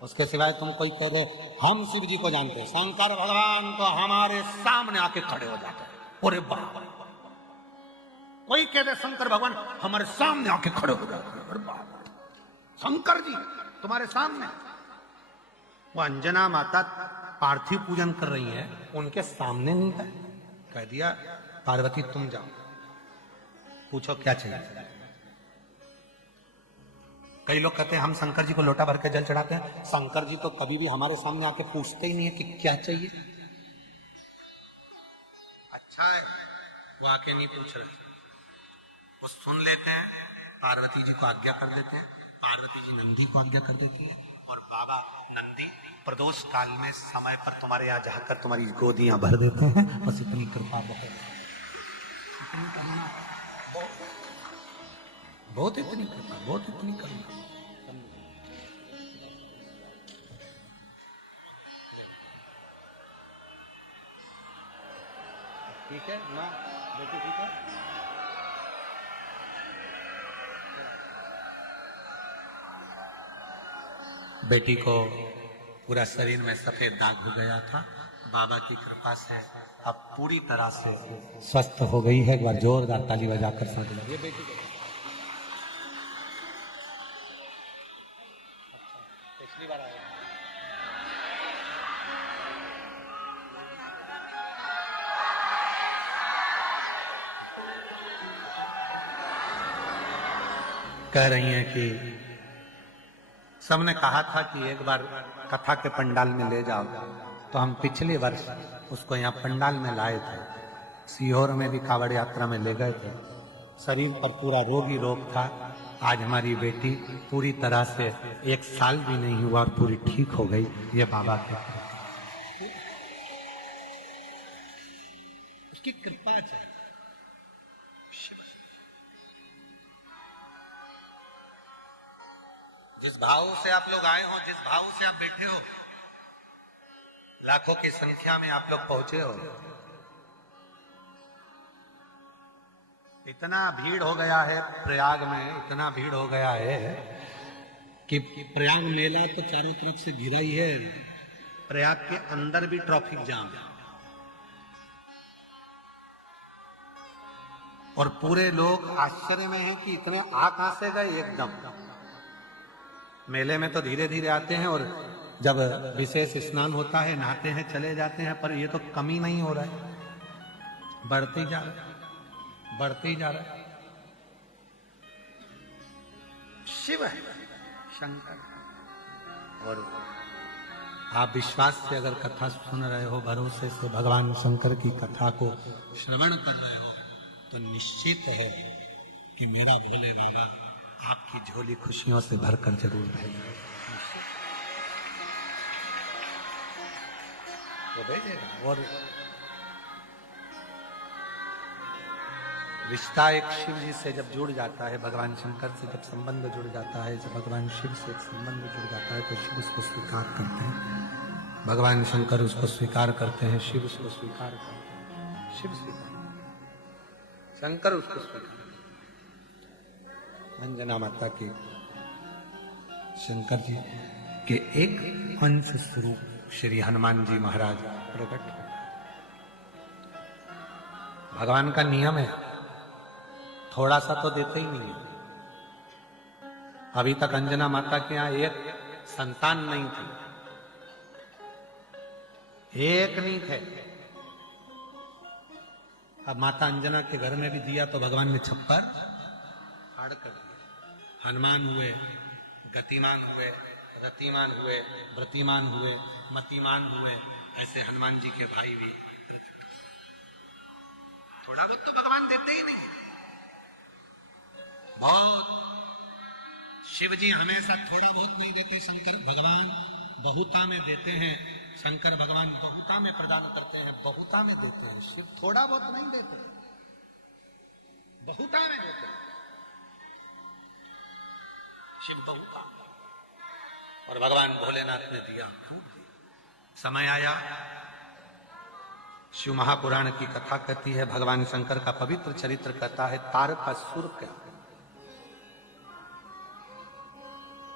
उसके सिवाय तुम कोई कह दे हम शिव जी को जानते हैं, शंकर भगवान तो हमारे सामने आके खड़े हो जाते हैं। अरे बाप, कोई कह दे शंकर भगवान हमारे सामने आके खड़े हो जाते हैं। अरे बाप, शंकर जी तुम्हारे सामने। वो अंजना माता पार्थिव पूजन कर रही है, उनके सामने नहीं है। कह दिया पार्वती तुम जाओ, पूछो क्या चाहिए। कई लोग कहते हैं हम शंकर जी को लोटा भर के जल चढ़ाते हैं, शंकर जी तो कभी भी हमारे सामने आके पूछते ही नहीं है कि क्या चाहिए। अच्छा है वो आके नहीं पूछ रहे, वो सुन लेते हैं, पार्वती जी को आज्ञा कर देते हैं, पार्वती जी नंदी को आज्ञा कर देती है और बाबा नंदी प्रदोष काल में समय पर तुम्हारे यहाँ जाकर तुम्हारी गोदियां भर देते हैं। बस इतनी कृपा बहुत इतनी कृपा, बहुत इतनी करुणा। ठीक है माँ, बेटी ठीक है। बेटी को पूरा शरीर में सफेद दाग हो गया था, बाबा की कृपा से अब पूरी तरह से स्वस्थ हो गई है। एक बार जोरदार ताली बजाकर साथ लगे बेटी को। पिछली बार आया कह रही हैं कि सबने कहा था कि एक बार कथा के पंडाल में ले जाओ, तो हम पिछले वर्ष उसको यहाँ पंडाल में लाए थे। सीहोर में भी कावड़ यात्रा में ले गए थे। शरीर पर पूरा रोग ही रोग था। आज हमारी बेटी पूरी तरह से 1 साल भी नहीं हुआ, पूरी ठीक हो गई। ये बाबा के उसकी कृपा है। जिस भाव से आप लोग आए हो, जिस भाव से आप बैठे हो, लाखों की संख्या में आप लोग पहुंचे हो। इतना भीड़ हो गया है प्रयाग में, इतना भीड़ हो गया है कि प्रयाग मेला तो चारों तरफ से घिरा ही है। प्रयाग के अंदर भी ट्रैफिक जाम है और पूरे लोग आश्चर्य में हैं कि इतने आ कहां से गए एकदम। मेले में तो धीरे धीरे आते हैं और जब विशेष स्नान होता है नहाते हैं चले जाते हैं, पर ये तो कमी नहीं हो रहा है, बढ़ते जा रहा है, बढ़ते ही जा रहा है। शिव है शंकर। और आप विश्वास से अगर कथा सुन रहे हो, भरोसे से भगवान शंकर की कथा को श्रवण कर रहे हो, तो निश्चित है कि मेरा भोले बाबा आपकी झोली खुशियों से भरकर जरूर भेजेगा। वो भेजेगा। और रिश्ता एक शिव जी से जब जुड़ जाता है, भगवान शंकर से जब संबंध जुड़ जाता है, जब भगवान शिव से एक संबंध जुड़ जाता है, तो शिव उसको स्वीकार करते हैं, भगवान शंकर उसको स्वीकार करते हैं, शिव उसको स्वीकार करते हैं, शिव स्वीकार, शंकर उसको स्वीकार। अंजना माता के शंकर जी के एक अंश स्वरूप श्री हनुमान जी महाराज प्रकट। भगवान का नियम है, थोड़ा सा तो देते ही नहीं है। अभी तक अंजना माता के यहां एक संतान नहीं थी, एक नहीं थे। अब माता अंजना के घर में भी दिया तो भगवान ने छप्पर फाड़ कर दिया। हनुमान हुए, गतिमान हुए, रतिमान हुए, व्रतिमान हुए, मतिमान हुए, ऐसे हनुमान जी के भाई भी। थोड़ा बहुत तो भगवान देते ही नहीं। बहुत शिव जी हमेशा थोड़ा बहुत नहीं देते, शंकर भगवान बहुता में देते हैं। शंकर भगवान बहुता में प्रदान करते हैं, बहुता में देते हैं। शिव थोड़ा बहुत नहीं देते, बहुता में देते हैं। शिव बहुता, और भगवान भोलेनाथ ने दिया खूब दिया। समय आया, शिव महापुराण की कथा कहती है, भगवान शंकर का पवित्र चरित्र कहता है, तारकासुर का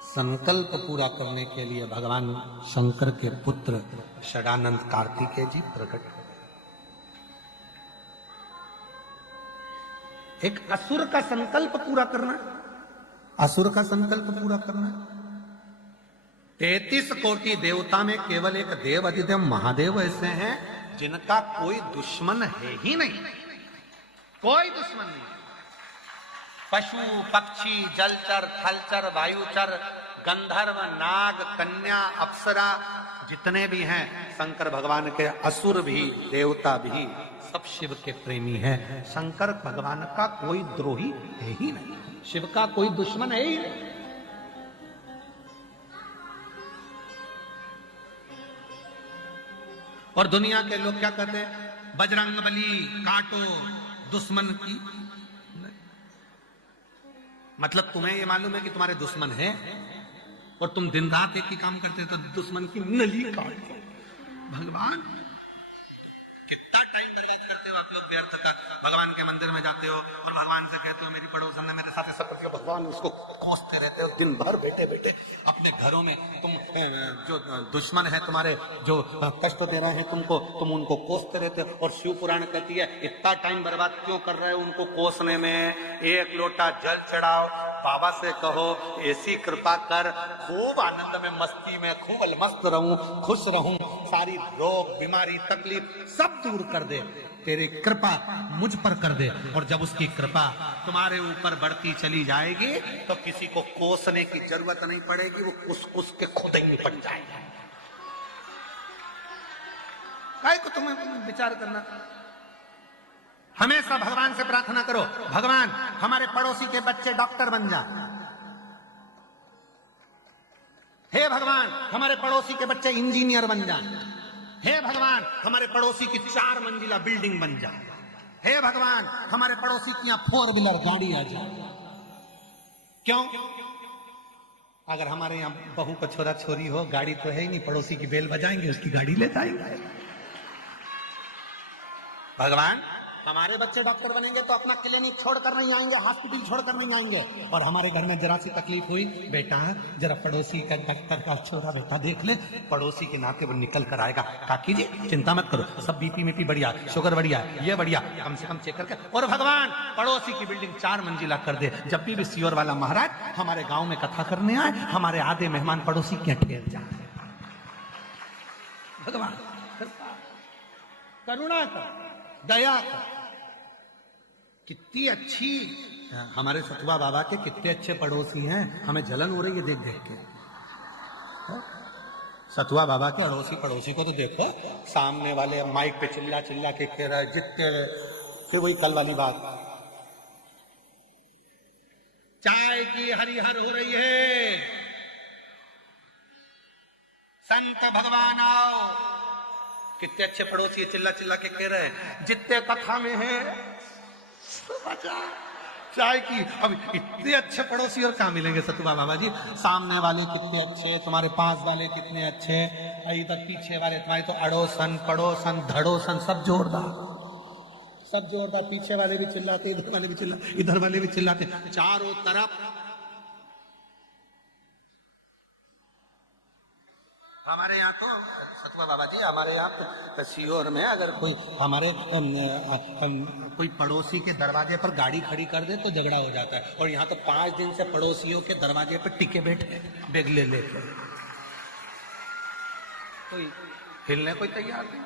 संकल्प पूरा करने के लिए भगवान शंकर के पुत्र षडानंद कार्तिकेय जी प्रकट हुए। एक असुर का संकल्प पूरा करना, असुर का संकल्प पूरा करना। 33 कोटि देवता में केवल एक देव अधिदेव महादेव ऐसे हैं जिनका कोई दुश्मन है ही नहीं, कोई दुश्मन नहीं। पशु पक्षी जलचर थलचर वायुचर गंधर्व नाग कन्या अप्सरा जितने भी हैं, शंकर भगवान के असुर भी देवता भी सब शिव के प्रेमी हैं। शंकर भगवान का कोई द्रोही है ही नहीं, शिव का कोई दुश्मन है ही नहीं। और दुनिया के लोग क्या कहते हैं, बजरंग बली काटो दुश्मन की। मतलब तुम्हें ये मालूम है कि तुम्हारे दुश्मन हैं और तुम दिन रात एक ही काम करते हो, तो दुश्मन की नली काट। भगवान कितना टाइम बर्बाद करते हो आप लोग व्यर्थ का। भगवान के मंदिर में जाते हो और भगवान से कहते हो मेरी पड़ोसन ने मेरे साथ सब करके, भगवान उसको कोसते रहते हो दिन भर बैठे बैठे। अपने घरों में तुम जो दुश्मन है तुम्हारे, जो कष्ट दे रहे हैं तुमको, तुम उनको कोसते रहते हो। और शिव पुराण कहती है इतना टाइम बर्बाद क्यों कर रहे हो उनको कोसने में। एक लोटा जल चढ़ाओ, बाबा से कहो ऐसी कृपा कर, खूब आनंद में मस्ती में खूब मस्त रहूं, खुश रहूं, सारी रोग बीमारी तकलीफ सब दूर कर दे, तेरी कृपा मुझ पर कर दे। और जब उसकी कृपा तुम्हारे ऊपर बढ़ती चली जाएगी तो किसी को कोसने की जरूरत नहीं पड़ेगी, वो कुस के खुद ही निपट जाएगा। काहे को तुम्हें विचार करना। हमेशा भगवान से प्रार्थना करो, भगवान हमारे पड़ोसी के बच्चे डॉक्टर बन जा, हे भगवान हमारे पड़ोसी के बच्चे इंजीनियर बन जा, हे भगवान हमारे पड़ोसी की 4 मंजिला बिल्डिंग बन जा, हे भगवान हमारे पड़ोसी की यहां 4 व्हीलर गाड़ी आ जाए। क्यों? अगर हमारे यहां बहू का छोरा छोरी हो, गाड़ी तो है ही नहीं, पड़ोसी की बेल बजाएंगे, उसकी गाड़ी ले जाएंगे। भगवान हमारे बच्चे डॉक्टर बनेंगे तो अपना क्लिनिक छोड़कर नहीं आएंगे, हॉस्पिटल छोड़कर नहीं आएंगे। और हमारे घर में जरा सी तकलीफ हुई, बेटा जरा पड़ोसी का डॉक्टर का छोरा बेटा देख ले, पड़ोसी के नाते वो निकल कर आएगा। काकी जी चिंता मत करो, सब बीपी मीपी बढ़िया, शुगर बढ़िया, ये बढ़िया, कम से कम चेक करके। और भगवान पड़ोसी की बिल्डिंग 4 मंजिला कर दे, जब भी सियोर वाला महाराज हमारे गाँव में कथा करने आए, हमारे आधे मेहमान पड़ोसी के ठहर जाए। भगवान करुणा कर, दया कर। कितनी अच्छी हमारे सतुआ बाबा के कितने अच्छे पड़ोसी हैं, हमें जलन हो रही है देख देख के। सतुआ बाबा के अड़ोसी पड़ोसी को तो देखो, सामने वाले माइक पे चिल्ला चिल्ला के कह रहे जितने, फिर वही कल वाली बात, चाय की हरिहर हो रही है, संत भगवान आओ। कितने अच्छे पड़ोसी चिल्ला चिल्ला के कह रहे हैं, जितने कथा में है चाय की। अब इतने अच्छे पड़ोसी और कहां मिलेंगे सतुआ बाबा जी? सामने वाले कितने अच्छे, तुम्हारे पास वाले कितने अच्छे, इधर पीछे वाले तुम्हारे तो अड़ोसन पड़ोसन धड़ोसन सब जोरदार, सब जोरदार। पीछे वाले भी चिल्लाते, इधर वाले भी चिल्लाते, इधर वाले भी चिल्लाते, चारों तरफ। हमारे यहाँ तो सतुआ बाबा जी, हमारे यहाँ तो सीहोर में अगर कोई हमारे कोई पड़ोसी के दरवाजे पर गाड़ी खड़ी कर दे तो झगड़ा हो जाता है। और यहाँ तो 5 दिन से पड़ोसियों के दरवाजे पर टिके बैठे बेग ले लेके, कोई हिलने कोई तैयार नहीं।